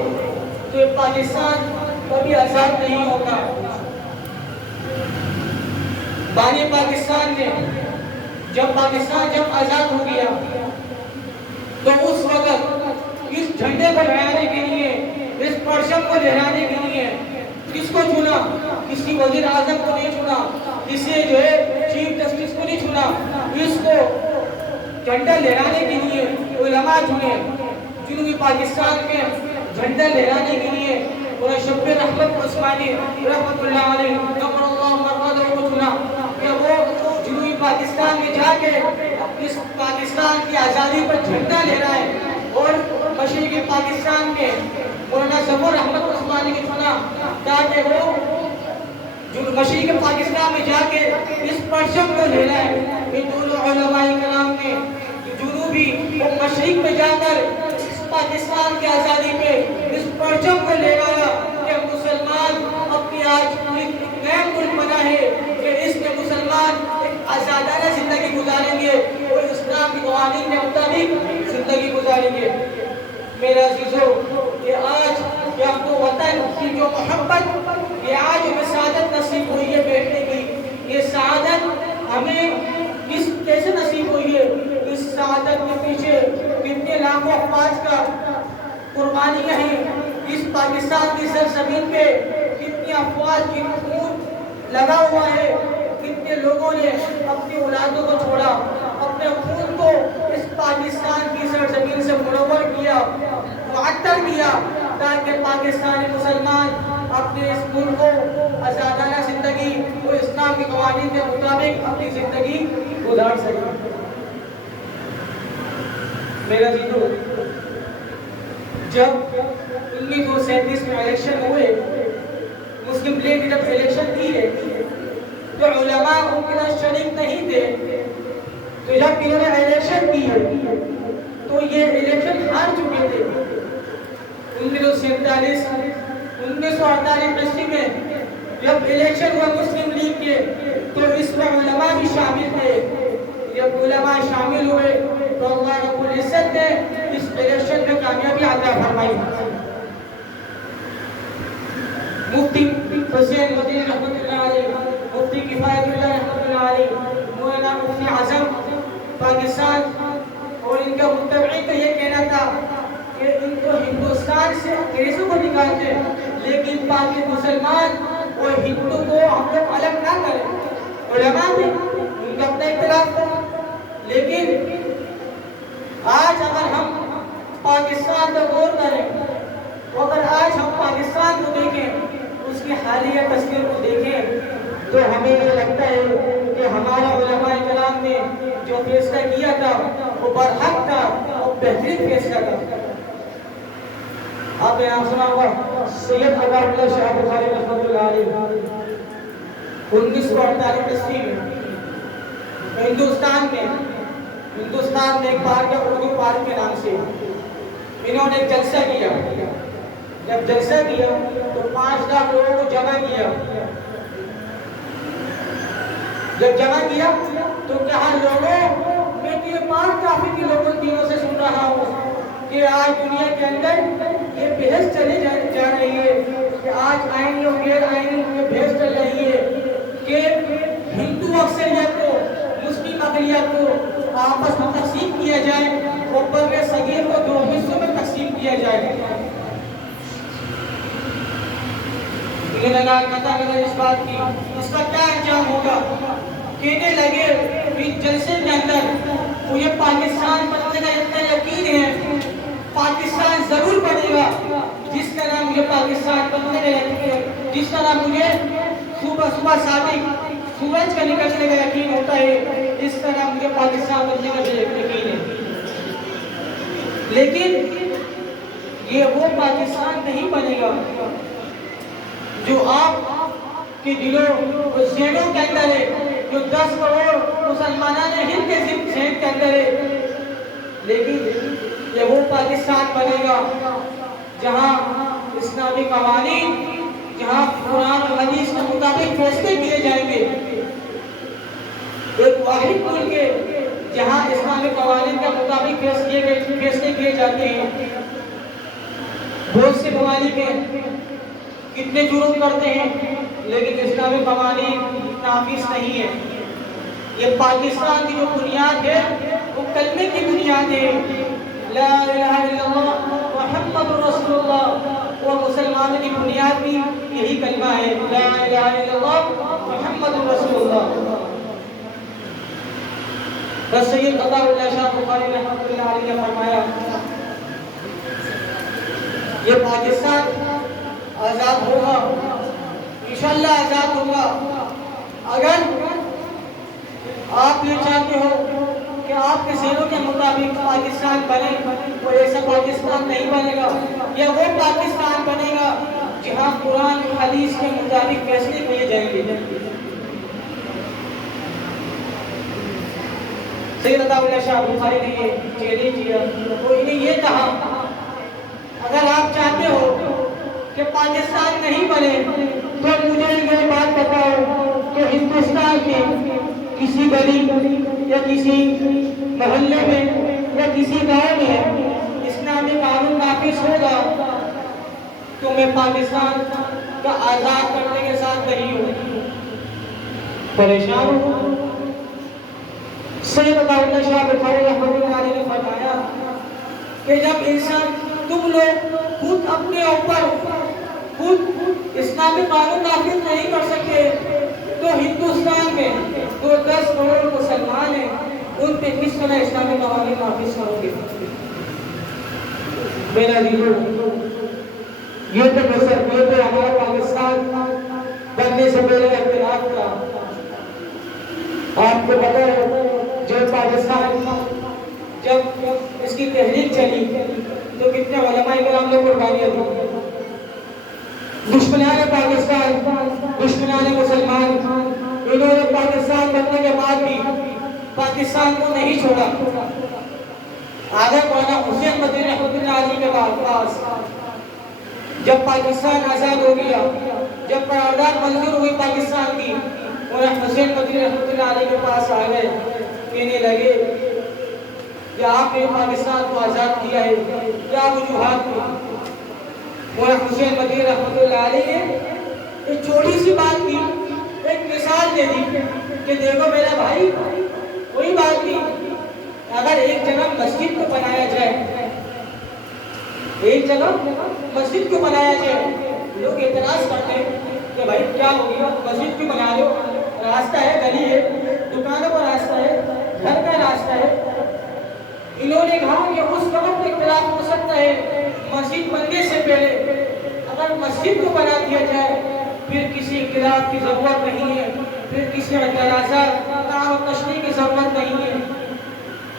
تو یہ پاکستان کبھی آزاد نہیں ہوگا. بانی پاکستان نے جب آزاد ہو گیا تو اس وقت اس جھنڈے کو لہرانے کے لیے, اس پرچم کو لہرانے کے لیے کس کو چنا؟ کسی وزیر اعظم کو نہیں چنا, کسی جو ہے چیف جسٹس کو نہیں چنا. اس کو جھنڈا لہرانے کے لیے علماء چنے. جنوبی پاکستان میں جھنڈا لہرانے کے لیے مولانا شبیر احمد عثمانی رحمۃ اللہ علیہ قبر اللہ مرقدہ کو چنا کہ وہ جنوبی پاکستان میں جا کے اس پاکستان کی آزادی پر جھنڈا لہرائے. اور مشرقی پاکستان کے مولانا ظفر احمد عثمانی کو چنا تاکہ وہ مشرقی پاکستان میں جا کے اس پرچم کو لہرائے. ان دونوں علماء کرام نے جنوبی اور مشرق میں جا کر پاکستان کی آزادی پہ اس پرچم کو لہرایا کہ مسلمان اپنی آج ایک نیا ملک بنا ہے کہ اس میں مسلمان ایک آزادانہ زندگی گزاریں گے اور اسلام کے قوانین کے مطابق زندگی گزاریں گے. میرا عزیزو, کہ آج یہ ہم کو وطن کی جو محبت, یہ آج ہمیں سعادت نصیب ہوئی ہے بیٹھنے کی, یہ سعادت ہمیں کیسے نصیب ہوئی ہے؟ اس سعادت کے پیچھے کتنے لاکھوں افواج کا قربانیاں ہیں. اس پاکستان کی سرزمین پہ کتنی افواج کی خون لگا ہوا ہے, کتنے لوگوں نے اپنی اولادوں کو چھوڑا, اپنے خون کو اس پاکستان کی سرزمین سے منور کیا, معطر کیا تاکہ پاکستانی مسلمان اپنے اس ملک کو آزادانہ زندگی اور اسلام کے قوانین کے مطابق اپنی زندگی گزار سکے. میرا جیتو, جب 1937 میں الیکشن ہوئے, مسلم لیگ نے جب الیکشن کی ہے تو علماء ان کے ساتھ شریک نہیں تھے. تو جب انہوں نے الیکشن کی ہے تو یہ الیکشن ہار چکے تھے. 1947 1948 عیسوی میں جب الیکشن ہوا مسلم لیگ کے تو اس میں علماء بھی شامل تھے. جب علماء شامل ہوئے تو اللہ رب العزت نے اس الیکشن میں کامیابی عطا فرمائی. مفتی حسین مدنی رحمۃ اللہ علیہ, مفتی کفایت اللہ رحمۃ اللہ علیہ, مولانا مفتی اعظم پاکستان, اور ان کا متبعین کا یہ کہنا تھا کہ ان کو ہندوستان سے انگریزوں کو نکالتے لیکن باقی مسلمان اور ہندو کو ہم لوگ الگ نہ کریں. علماء تھے, ان کا اپنا اختلاف تھا, لیکن آج اگر ہم پاکستان پر غور کریں, تو اگر آج ہم پاکستان کو دیکھیں, اس کی حالیہ تصویر کو دیکھیں, تو ہمیں یہ لگتا ہے کہ ہمارا علماء کرام نے جو فیصلہ کیا تھا وہ برحق تھا اور بہترین فیصلہ تھا. آپ نے نام سنا ہوگا سید اکبر اللہ شاہ بخاری رحمۃ اللہ علیہ 1948 عیسوی میں ہندوستان میں ایک پارک ہے اردو پارک کے نام سے, انہوں نے جلسہ کیا. جب جلسہ کیا تو 5 لاکھ لوگوں کو جمع کیا. جب جمع کیا تو کہا لوگوں میں تو یہ بات کافی کی لوگوں دنوں سے سن رہا ہوں کہ آج دنیا کے اندر یہ بحث چلی جا رہی ہے کہ آج آئینی اور غیر آئینی یہ بحث چل رہی ہے کہ ہندو اکثریت کو مسلم اقلیت کو آپس میں تقسیم کیا جائے اور بر صغیر کو 2 حصوں میں تقسیم کیا جائے. یہ لگا پتہ لگا اس بات کی اس کا کیا انجام ہوگا. کہنے لگے اس جلسے کے اندر مجھے پاکستان بننے کا اتنا یقین ہے پاکستان ضرور بنے گا جس طرح مجھے پاکستان بننے کا یقین ہے, جس طرح مجھے صبح صادق سورج کا نکلنے کا یقین ہوتا ہے اس طرح مجھے پاکستان بننے کا یقین ہے. لیکن یہ وہ پاکستان نہیں بنے گا جو آپ کے دلوں و ذہنوں کے اندر ہے, جو 10 کروڑ مسلمانان ہند کے ذہن کے اندر ہے. لیکن یہ وہ پاکستان بنے گا جہاں اسلامی قوانین, جہاں قرآن و حدیث کے مطابق فیصلے کیے جائیں گے. ایک واحد ملک ہے جہاں اسلامی قوانین کے مطابق فیصلے کیے جاتے ہیں. بہت سے ممالک ہیں کتنے جرم کرتے ہیں لیکن اسلامی قوانین نافذ نہیں ہے. یہ پاکستان کی جو بنیاد ہے وہ کلمے کی بنیاد ہے, لا الہ الا اللہ محمد رسول اللہ, اور مسلمانوں کی بنیاد بھی یہی کلمہ ہے, لا الہ الا اللہ محمد رسول اللہ. بس سید عطا اللہ شاہ بخاری رحمۃ اللہ علیہ نے فرمایا یہ پاکستان آزاد ہوگا, انشاءاللہ آزاد ہوگا اگر آپ یہ چاہتے ہو کہ آپ کے ذہنوں کے مطابق پاکستان بنے. اور ایسا پاکستان نہیں بنے گا, یہ وہ پاکستان بنے گا جہاں قرآن حدیث کے مطابق فیصلے کیے جائیں گے. سید عطا اللہ شاہ بخاری نے یہ چیلنج کیا تو انہیں یہ کہا اگر آپ چاہتے ہو کہ پاکستان نہیں بنے تو مجھے یہ بات بتاؤ کہ ہندوستان میں کسی گلی یا کسی محلے میں یا کسی گاؤں میں اسلامی قانون نافذ ہوگا تو میں پاکستان کا آزاد کرنے کے ساتھ نہیں ہوں. پریشان ہوں. سید عطا اللہ شاہ بخاری رحمۃ اللہ علیہ نے فرمایا کہ جب انسان تم لوگ خود اپنے اوپر خود اسلامی قانون نافذ نہیں کر سکے تو ہندوستان میں جو 10 کروڑ مسلمان ہیں ان پہ کس طرح اسلامی قوانین نافذ کرو گے. میرا یہ تو ہمارا پاکستان بننے سے پہلے اختلاف تھا. آپ کو پتہ ہے جب پاکستان جب اس کی تحریک چلی تو کتنے علماء کرام نے قربانیاں دی. دشمنان پاکستان, دشمنان مسلمان, انہوں نے پاکستان بننے کے بعد بھی پاکستان کو نہیں چھوڑا. آگے مولانا حسین مدنی رحمۃ اللہ علیہ کے پاس جب پاکستان آزاد ہو گیا, جب قرارداد منظور ہوئی پاکستان کی, مولانا حسین مدنی رحمۃ اللہ علیہ کے پاس آ گئے, کہنے لگے کہ آپ نے پاکستان کو آزاد کیا ہے, کیا وجوہات تھی. مولانا حسین مدنی رحمۃ اللہ علیہ نے ایک چھوٹی سی بات کی, ایک مثال دے دی کہ دیکھو میرا بھائی کوئی بات نہیں, اگر ایک جگہ مسجد کو بنایا جائے, ایک جگہ مسجد کو بنایا جائے, لوگ اعتراض کرتے ہیں کہ بھائی کیا ہو گیا, مسجد کیوں بنا رہے ہو, راستہ ہے, گلی ہے, دکانوں کا راستہ ہے, گھر کا راستہ ہے. انہوں نے کہا کہ اس وقت اختلاف ہو سکتا ہے مسجد بننے سے پہلے, اگر مسجد کو بنا دیا جائے پھر کسی اختلاف کی ضرورت نہیں ہے, پھر کسی اعتراضات کام و تشریح کی ضرورت نہیں ہے,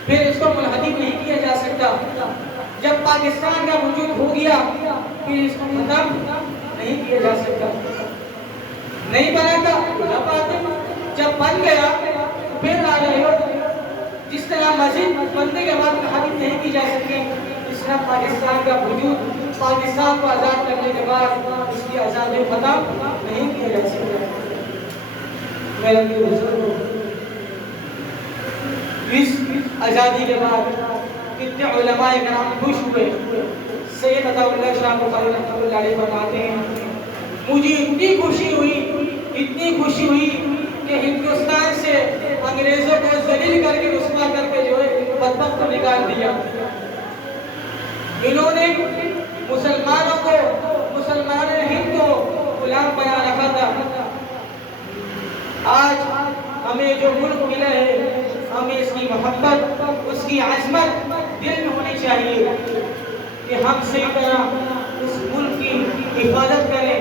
پھر اس کو منہدم نہیں کیا جا سکتا. جب پاکستان کا وجود ہو گیا پھر اس کو ختم نہیں کیا جا سکتا. نہیں بنا تھا جب آتے, جب بن گیا پھر آ گئے. جس طرح مسجد بننے کے بعد منہدم نہیں کی جا سکتی, اس جس طرح پاکستان کا وجود پاکستان کو آزاد کرنے کے بعد اس کی آزادی ختم نہیں کیا جا سکتا. میرے بزرگوں، اس آزادی کے بعد کتنے علماء کرام خوش ہوئے. سید عطا اللہ شاہ بخاری رحمۃ اللہ علیہ فرماتے ہیں مجھے اتنی خوشی ہوئی کہ ہندوستان سے انگریزوں کو ذلیل کر کے رسوا کر کے جو ہے بدبخت کو نکال دیا. انہوں نے مسلمانوں نے ہند کو غلام بنا رکھا تھا. آج ہمیں جو ملک ملا ہے ہمیں اس کی محبت، اس کی عظمت دل میں ہونی چاہیے کہ ہم صحیح طرح اس ملک کی حفاظت کریں،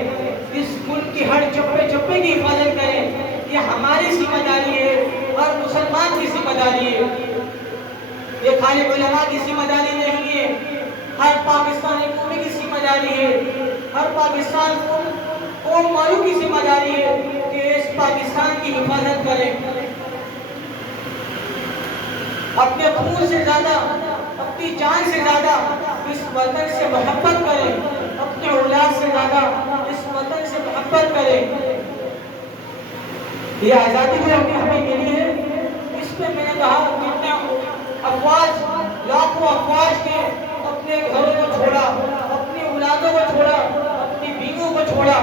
اس ملک کی ہر چپے چپے کی حفاظت کریں. یہ ہماری ذمہ داری ہے اور مسلمان کی ذمہ داری ہے. یہ خالی علماء کی ذمہ داری نہیں ہے، ہر پاکستانی قومی کی ذمہ داری ہے، ہر پاکستان قوم والوں کی ذمہ داری ہے کہ اس پاکستان کی حفاظت کریں. اپنے خون سے زیادہ، اپنی جان سے زیادہ اس وطن سے محبت کریں، اپنے اولاد سے زیادہ اس وطن سے محبت کریں. یہ آزادی جو ہمیں ملی ہے اس میں میں نے کہا کتنے افواج، لاکھوں افواج نے اپنے گھروں کو چھوڑا، اپنی اولادوں کو چھوڑا، اپنی بیویوں کو چھوڑا.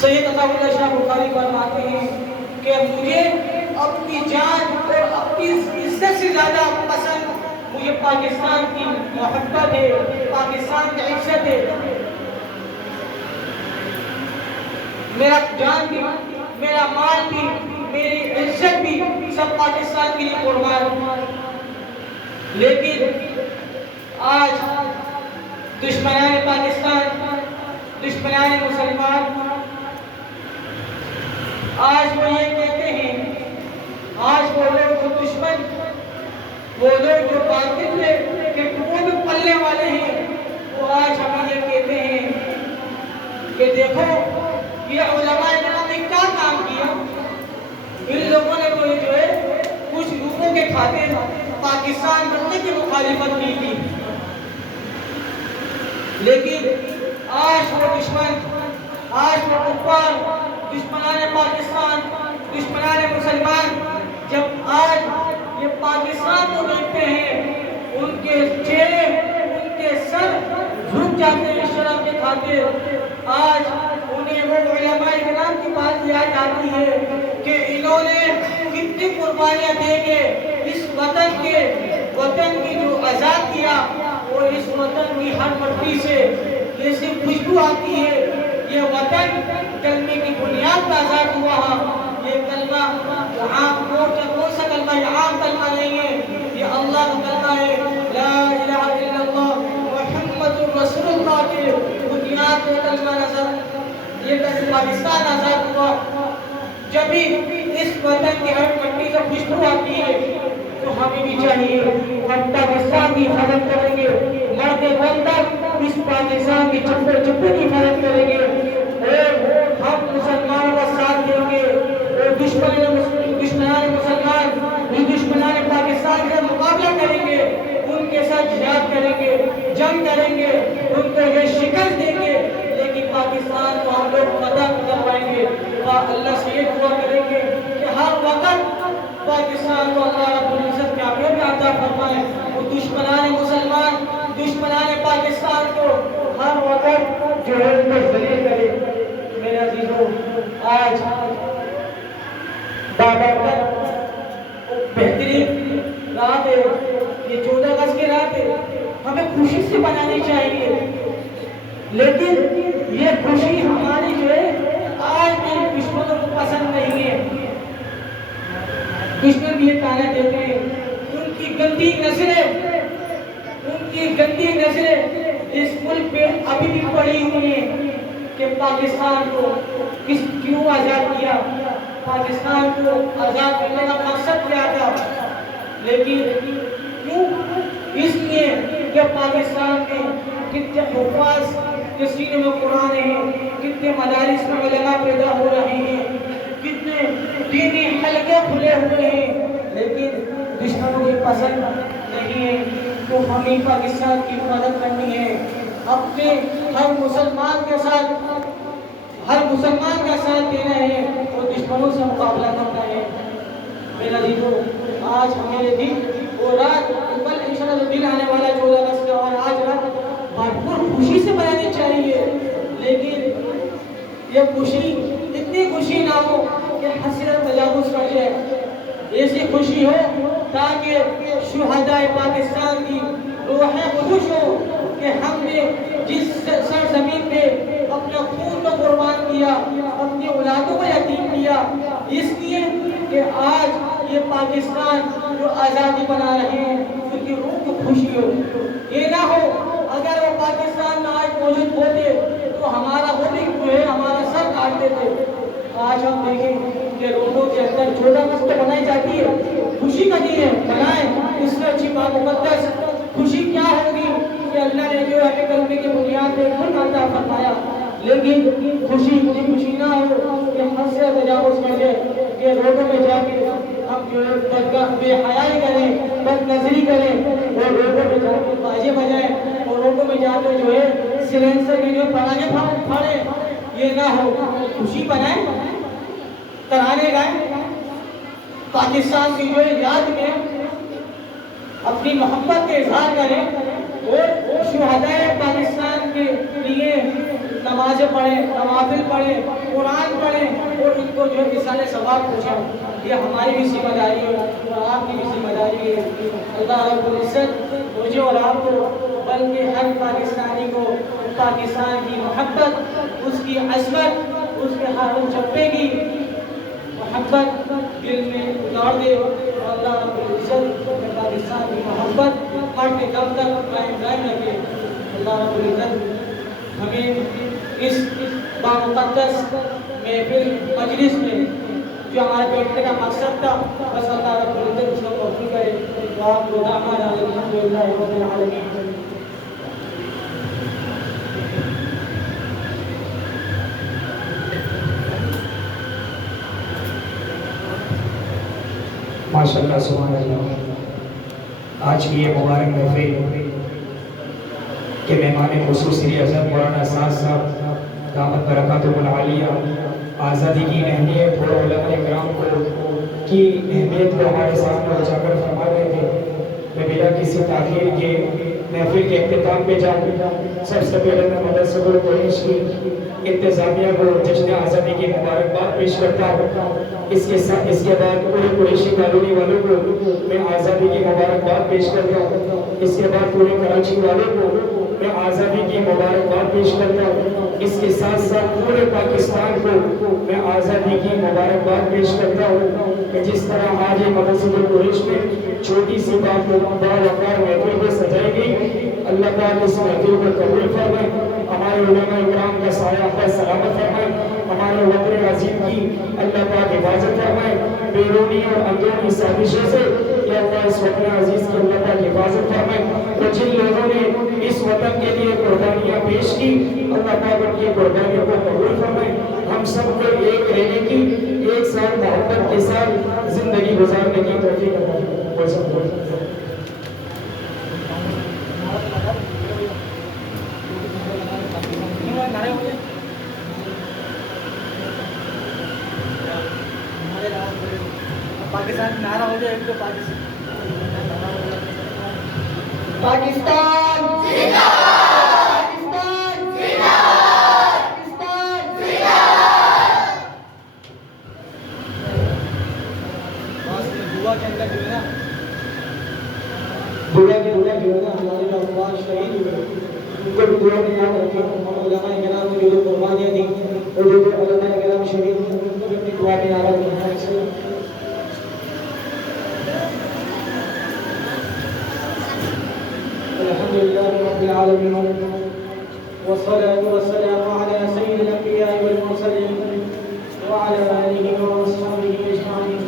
سید عطا اللہ شاہ بخاری فرماتے ہیں کہ مجھے اپنی جان اور اپنی عزت سے زیادہ پسند مجھے پاکستان کی محبت ہے، پاکستان کی عزت ہے. میرا جان بھی، میرا مال بھی، میری عزت بھی سب پاکستان کے لیے قربان. لیکن آج دشمنان پاکستان، دشمنان مسلمان آج وہ یہ کہتے ہیں، آج وہ لوگ جو دشمن، وہ لوگ جو باطل کے ٹکڑوں میں پلنے والے ہیں، وہ آج ہمیں یہ کہتے ہیں کہ دیکھو یہ علماء کرام نے کیا کام کیا. ان لوگوں نے تو جو ہے کچھ لوگوں کے خاطر پاکستان بننے کی مخالفت کی تھی، لیکن آج وہ دشمن، آج وہ کفار، دشمنان پاکستان، دشمنان مسلمان جب آج یہ پاکستان کو دیکھتے ہیں ان کے چہرے، ان کے سر جھک جاتے ہیں شرم کے خاطر. آج انہیں وہ علماء کرام کی بات یاد آتی ہے کہ انہوں نے کتنی قربانیاں دے کے اس وطن کی جو آزاد کیا، اور اس وطن کی ہر مٹی سے جیسے خوشبو آتی ہے. یہ وطن کلمے کی بنیاد پر آزاد ہوا ہے. یہ کلمہ عام کون سا کلمہ ہے؟ عام کلمہ نہیں ہے، یہ اللہ کا کلمہ ہے، لا الہ الا اللہ محمد رسول اللہ کے بنیاد پر کلمہ نظر یہ پاکستان آزاد ہوا. جب بھی اس وطن کی ہر مٹی سے خوشبو آتی ہے تو ہمیں بھی چاہیے ہم پاکستان کی حفاظت کریں گے، مرد بندر اس پاکستان کی چپے چپے کی حفاظت کریں گے، اور ہم مسلمانوں کا ساتھ دیں گے، اور دشمنان مسلمان، دشمنان پاکستان کا مقابلہ کریں گے، ان کے ساتھ جہاد کریں گے، جنگ کریں گے، ان کو یہ شکست دیں گے. لیکن پاکستان کو ہم لوگ فتح کروائیں گے. اللہ سے یہ دعا کریں گے کہ ہر وقت پاکستان کو اللہ رب العزت کامیابی عطا فرمائے، اور دشمنان مسلمان، دشمنان پاکستان کو ہر وقت جو ہے ان کو ذلیل کرے. میرے عزیزوں، آج بہترین رات ہے، یہ 14 اگست کی رات ہے، ہمیں خوشی سے منانی چاہیے. لیکن یہ خوشی ہماری جو ہے آج بھی دشمنوں کو پسند نہیں ہے. دشمن بھی یہ تانے دیتے ہیں، ان کی گندی نظریں اس ملک پہ ابھی بھی پڑی ہوئی ہیں کہ پاکستان کو کیوں آزاد کیا، پاکستان کو آزاد کرنے کا مقصد کیا تھا. لیکن کیوں؟ اس لیے کہ پاکستان میں کتنے حفاظ کے سینے میں قرآن ہیں، کتنے مدارس میں علماء پیدا ہو رہے ہیں، کتنے دینی حلقے کھلے ہوئے ہیں، لیکن دشمنوں کو پسند نہیں نہیں ہے تو ہمیں پاکستان کی حفاظت کرنی ہے، اپنے ہر مسلمان کا ساتھ دینا ہے اور دشمنوں سے مقابلہ کرنا ہے۔ میرا عزیزو، آج ہمارے دن اور رات کل انشاءاللہ دن آنے والا 14 اگست کا، اور آج رات بھرپور خوشی سے منانی چاہیے، لیکن یہ خوشی اتنی خوشی نہ ہو کہ حسرت تجاوز کر جائے، ایسی خوشی ہو تاکہ شہدائے پاکستان کی روحیں خوش ہو کہ ہم نے جس سرزمین پہ اپنا خون کو قربان کیا، اپنی اولادوں کو یتیم کیا، اس لیے کہ آج یہ پاکستان جو آزادی بنا رہے ہیں ان کی روح کو خوشی ہو۔ یہ نہ ہو اگر وہ پاکستان میں آج موجود ہوتے تو ہمارا وہ بھی جو ہے ہمارا سر کاٹتے تھے۔ آج ہم دیکھیں کہ روڈوں کے اندر 14 اگست تو بنائی جاتی ہے، خوشی کا دن ہے، بنائیں، اس سے اچھی بات مقدس خوشی کیا ہوگی کہ اللہ نے جو ہمیں کلمے کی بنیاد پہ خود عطا فرمایا، لیکن خوشی اتنی خوشی نہ ہو کہ حد سے تجاوز کر جائے کہ روڈوں میں جا کے ہم جو ہے بے حیائی کریں، بد نظری کریں اور روڈوں میں جا کے بازے بجائیں اور روڈوں میں جا کے جو ہے سلینسر کے جو پڑانے پھاڑیں، یہ نہ ہو۔ خوشی بنائیں، ترانے گائیں، پاکستان کی جو ہے یاد میں اپنی محبت کے اظہار کریں اور شہدائے پاکستان کے لیے نمازیں پڑھیں، نوافل پڑھیں، قرآن پڑھیں اور ان کو جو ہے مثال ثواب پہنچائیں۔ یہ ہماری بھی ذمہ داری ہے اور آپ کی بھی ذمہ داری ہے۔ اللہ رب العزت مجھے اور آپ کو بلکہ ہر پاکستانی کو پاکستان کی محبت، اس کی عظمت، اس کے ہاتھوں چپے کی محبت دل میں اتار دے، اور اللہ رب العزت پاکستان کی محبت مرتے دم تک قائم رکھے۔ اللہ رب العزت ہمیں اس بامقدس محفل مجلس میں جو ہمارے بیٹھنے کا مقصد تھا، بس اللہ رب العزت اس کو توفیق کرے۔ وآخر دعوانا الحمدللہ رب العالمین۔ ماشاءاللہ سبحان اللہ۔ آج کی یہ مبارک محفل کے مہمان خصوصی اعظم مولانا اسعد صاحب دامت برکاتہم العالیہ آزادی کی اہمیت اور علماء کرام کی اہمیت کو ہمارے سامنے اجاگر فرما رہے تھے۔ میں بلا کسی تاخیر کے محفل کے اختتام پہ جاؤں، سب سے پہلے میں مدرسہ قریش کی انتظامیہ کو جشن آزادی کی مبارکباد پیش کرتا ہوں۔ اس کے بعد پورے قریشی کالونی والوں کو میں آزادی کی مبارکباد پیش کرتا ہوں۔ اس کے بعد پورے کراچی والوں کو میں آزادی کی مبارکباد پیش کرتا ہوں۔ اس کے ساتھ ساتھ پورے پاکستان کو میں آزادی کی مبارکباد پیش کرتا ہوں کہ جس طرح آج مدرسہ قریش میں چھوٹی سی بات باوقار محفل کو سجائی گئی، اللہ پاک اس محفل کو قبول فرمائے، ہمارے علماء اکرام کا سایہ پر سلامت فرمائے، ہمارے وطن عظیم کی اللہ پاک حفاظت فرمائے، بیرونی اور اندرونی سازشوں سے یا اللہ اس وطن عزیز کی اللہ پاک حفاظت فرمائے، اور جن لوگوں نے اس وطن کے لیے قربانیاں پیش کی اللہ پاک ان کی قربانیوں کو قبول فرمائے، ہم سب کو ایک رہنے کی، ایک ساتھ محبت کے ساتھ زندگی گزارنے کی توفیق عطا فرمائے۔ پاکستان نعرہ ہو جائے، ایک تو پاکستان پاکستان زندہ باد، پاکستان زندہ باد، پاکستان زندہ باد۔ دعا کے اندر جو ہے نا، دعا جو ہے نا ہمارے نوجوان شہید ہوئے، ان کو بھی دعا میں یاد رکھیں۔ ہم علماء کرام نے جو قربانیاں دی اور جو علماء کرام شہید ہوئے ان کو بھی اپنی دعا میں یاد رکھیں۔ الحمد لله رب العالمين والصلاة والسلام على سيد الأنبياء والمرسلين وعلى آله وأصحابه أجمعين.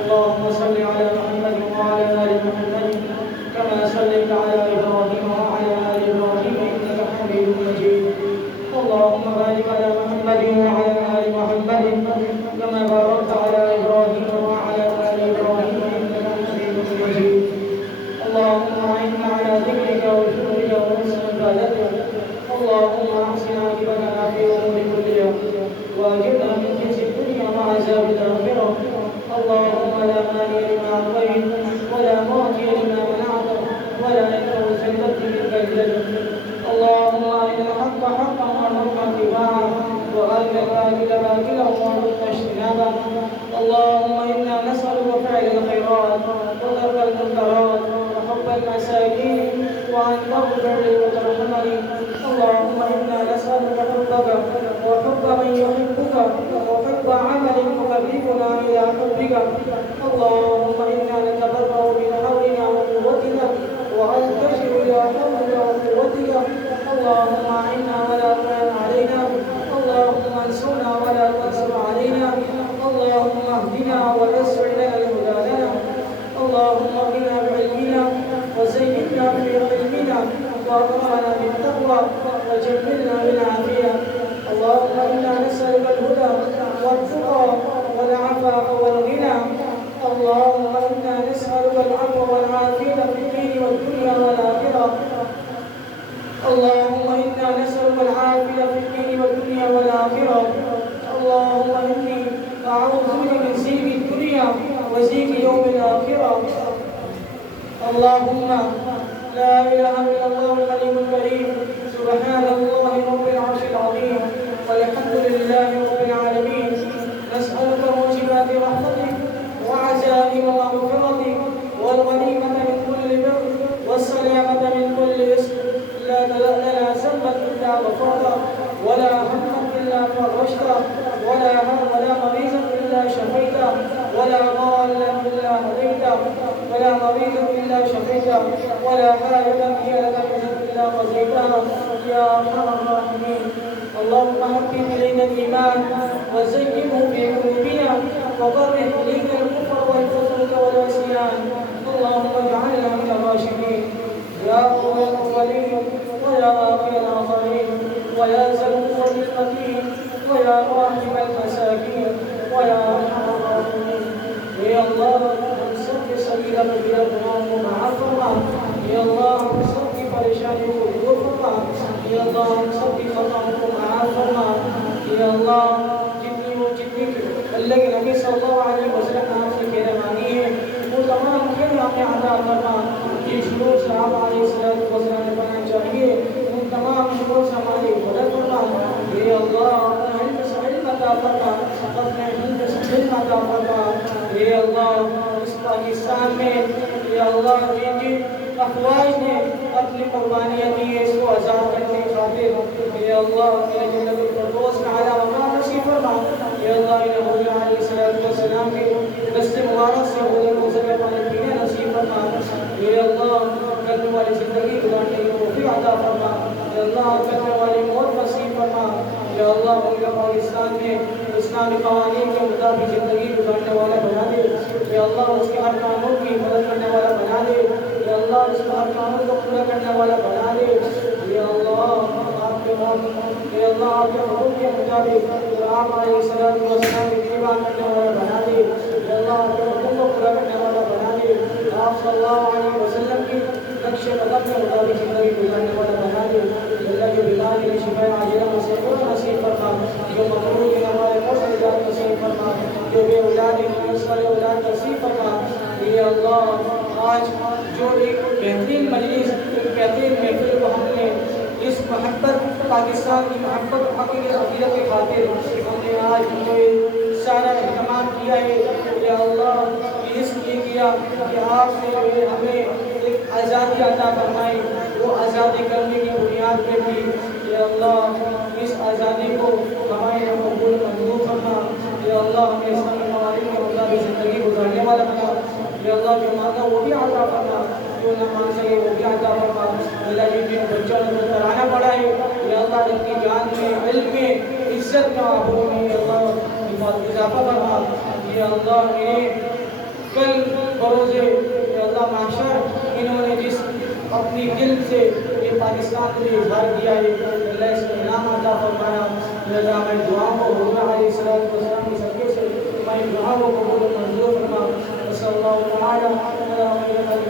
اللهم صل على محمد وعلى آل محمد كما صليت على إبراهيم وعلى آل إبراهيم إنك حميد مجيد. اللهم بارك على محمد وعلى آل محمد كما باركت على إبراهيم وعلى آل إبراهيم إنك حميد مجيد. اللهم واجرنا من خزي الدنيا وعذاب الآخرة. اللهم لا مانع لما أعطيت ولا معطي لما منعت ولا ينفع ذا الجد منك الجد. اللهم أرنا الحق حقا وارزقنا اتباعه وأرنا الباطل باطلا وارزقنا اجتنابه. اللهم إنا نسألك فعل الخيرات وترك المنكرات وحب المساكين وأن تغفر لي وترحمني. اللهم إنا نسألك حبك وحب من يحبك وحب عمل يقربنا إلى حبك. اللهم إنا نتبرأ من حولنا وقوتنا وأنتشر إلى حولنا وقوتك. اللهم أعنا ولا تعن علينا. اللهم انصرنا ولا تنصر علينا. اللهم اهدنا ويسر لنا الهدى لنا. اللهم اغننا بعلمنا وزينا بعلمنا واكرمنا بالتقوى وجملنا بالعافيه. اللهم انا نسالك الهدى والتقى والعفاف والغنى. اللهم انا نسالك العفو والعافيه في الدين والدنيا والاخره. اللهم انا نسالك العافيه في الدين والدنيا والاخره. اللهم اني اعوذ بك من زيغ الدنيا وزيغ يوم الاخره. اللهم لا اله الا الله الحليم الكريم. سبحان الله رب العرش العظيم والحمد لله رب العالمين. نسالك موجبات رحمتك وعزائم مغفرتك والغنيمه من كل بر والسلامه من كل اسم. لا تدع لنا ذنبا الا غفرته ولا هما الا فرجته ولا مريضا الا شفيته ولا ضالا الا هديته ولا مريضا الا شفيته ولا حاجه هي لك الا قضيتها يا ارحم الراحمين. اللهم حبب الينا الايمان وزينه في قلوبنا وكره الينا الكفر والفسوق والعصيان. اللهم اجعلنا من الراشدين يا اول الاولين ويا اخر الاخرين ويا ذا القوه المتين ويا راحم المساكين ويا ارحم الراحمين. يا الله صب سيدنا بيدنا ومعافنا. يا الله صب پریشانی کو دور فرما. یا اللہ سب کی خطاؤں کو معاف فرما. یا اللہ جتنی اللہ کے نبی صلی اللہ علیہ وسلم نے آپ سے کہہ مانی ہے وہ تمام خیر آپ نے عطا فرما. جن شروع سے آپ علیہ السلام نے بنانا چاہیے ان تمام شروع سے ہماری مدد فرما. یا اللہ اپنا علم سے علم عطا فرما. اپنے علم سے علم عطا فرما. یا اللہ اس پاکستان میں یا اللہ جن افواج نے اپنی قربانیاں دی ہے اس کو آزاد کرنے کی خاطر یا اللہ میرے جنت الفردوس میں اعلیٰ مقام نصیب فرما. یا اللہ انہیں حضور علیہ السلام کے دست مبارک سے حضور کو ذکر پانے پینے نصیب فرما. یا اللہ کرنے والی زندگی گزارنے کی توفیق عطا فرما. یا اللہ کرنے والی موت نصیب فرما. یا اللہ ملک پاکستان میں اسلامی قوانین کے مطابق زندگی گزارنے والا بنا دے. یا اللہ اس کے ہر قانون کی مدد کرنے والا بنا دے. یا اللہ اس کا ہر قانون کو پورا کرنے والا بنا دے. یا اللہ آپ کے یا اللہ آپ کے حکم کے مطابق آپ علیہ السلام کی اتباع کرنے والا بنا دے. یا اللہ آپ کے حکم کو پورا کرنے والا بنا دے. آپ صلی اللہ علیہ وسلم کی نقش قدم کے مطابق زندگی گزارنے والا بنا دے. اللہ جو بیماری کی شفا عاجلہ مسرور نصیب فرما. جو مقروض ہے ہمارے مسئلات نصیب فرما. جو بے اولاد ہے اس والے اولاد نصیب فرما. یا اللہ آج جو ایک بہترین مجلس ایک بہترین محفل کو ہم نے اس محبت پاکستان کی محبت حقیقی عقیدت کی خاطر ہم نے آج جو سارا اہتمام کیا ہے. یا اللہ اس لیے کیا کہ آپ نے ہمیں ایک آزادی عطا فرمائی. وہ آزادی کرنے کی بنیاد پہ بھی یا اللہ اس آزادی کو ہمارے قبول منظور فرما. یا اللہ ہمیں اسلامی قوانین کے مطابق زندگی گزارنے والا بنا. یا اللہ جو مانگا وہ بھی عطا فرما. جو نہ مان سکے وہ بھی عطا فرما. اللہ جن بچوں کو ترانا پڑا ہے یا اللہ جن کی جان میں علم میں عزت میں آبرو میں یا اللہ اضافہ فرما. یا اللہ میرے کل بروز یا اللہ معاشر انہوں نے جس اپنی دل سے یہ پاکستان کے لیے اظہار کیا ہے اللہ اس کو انعام عطا فرمایا. اللہ میں دعاؤں کو حضور علیہ السلام کی صدقے سے میں دعاؤں کو قبول و منظور فرما. صلی اللہ علیہ وسلم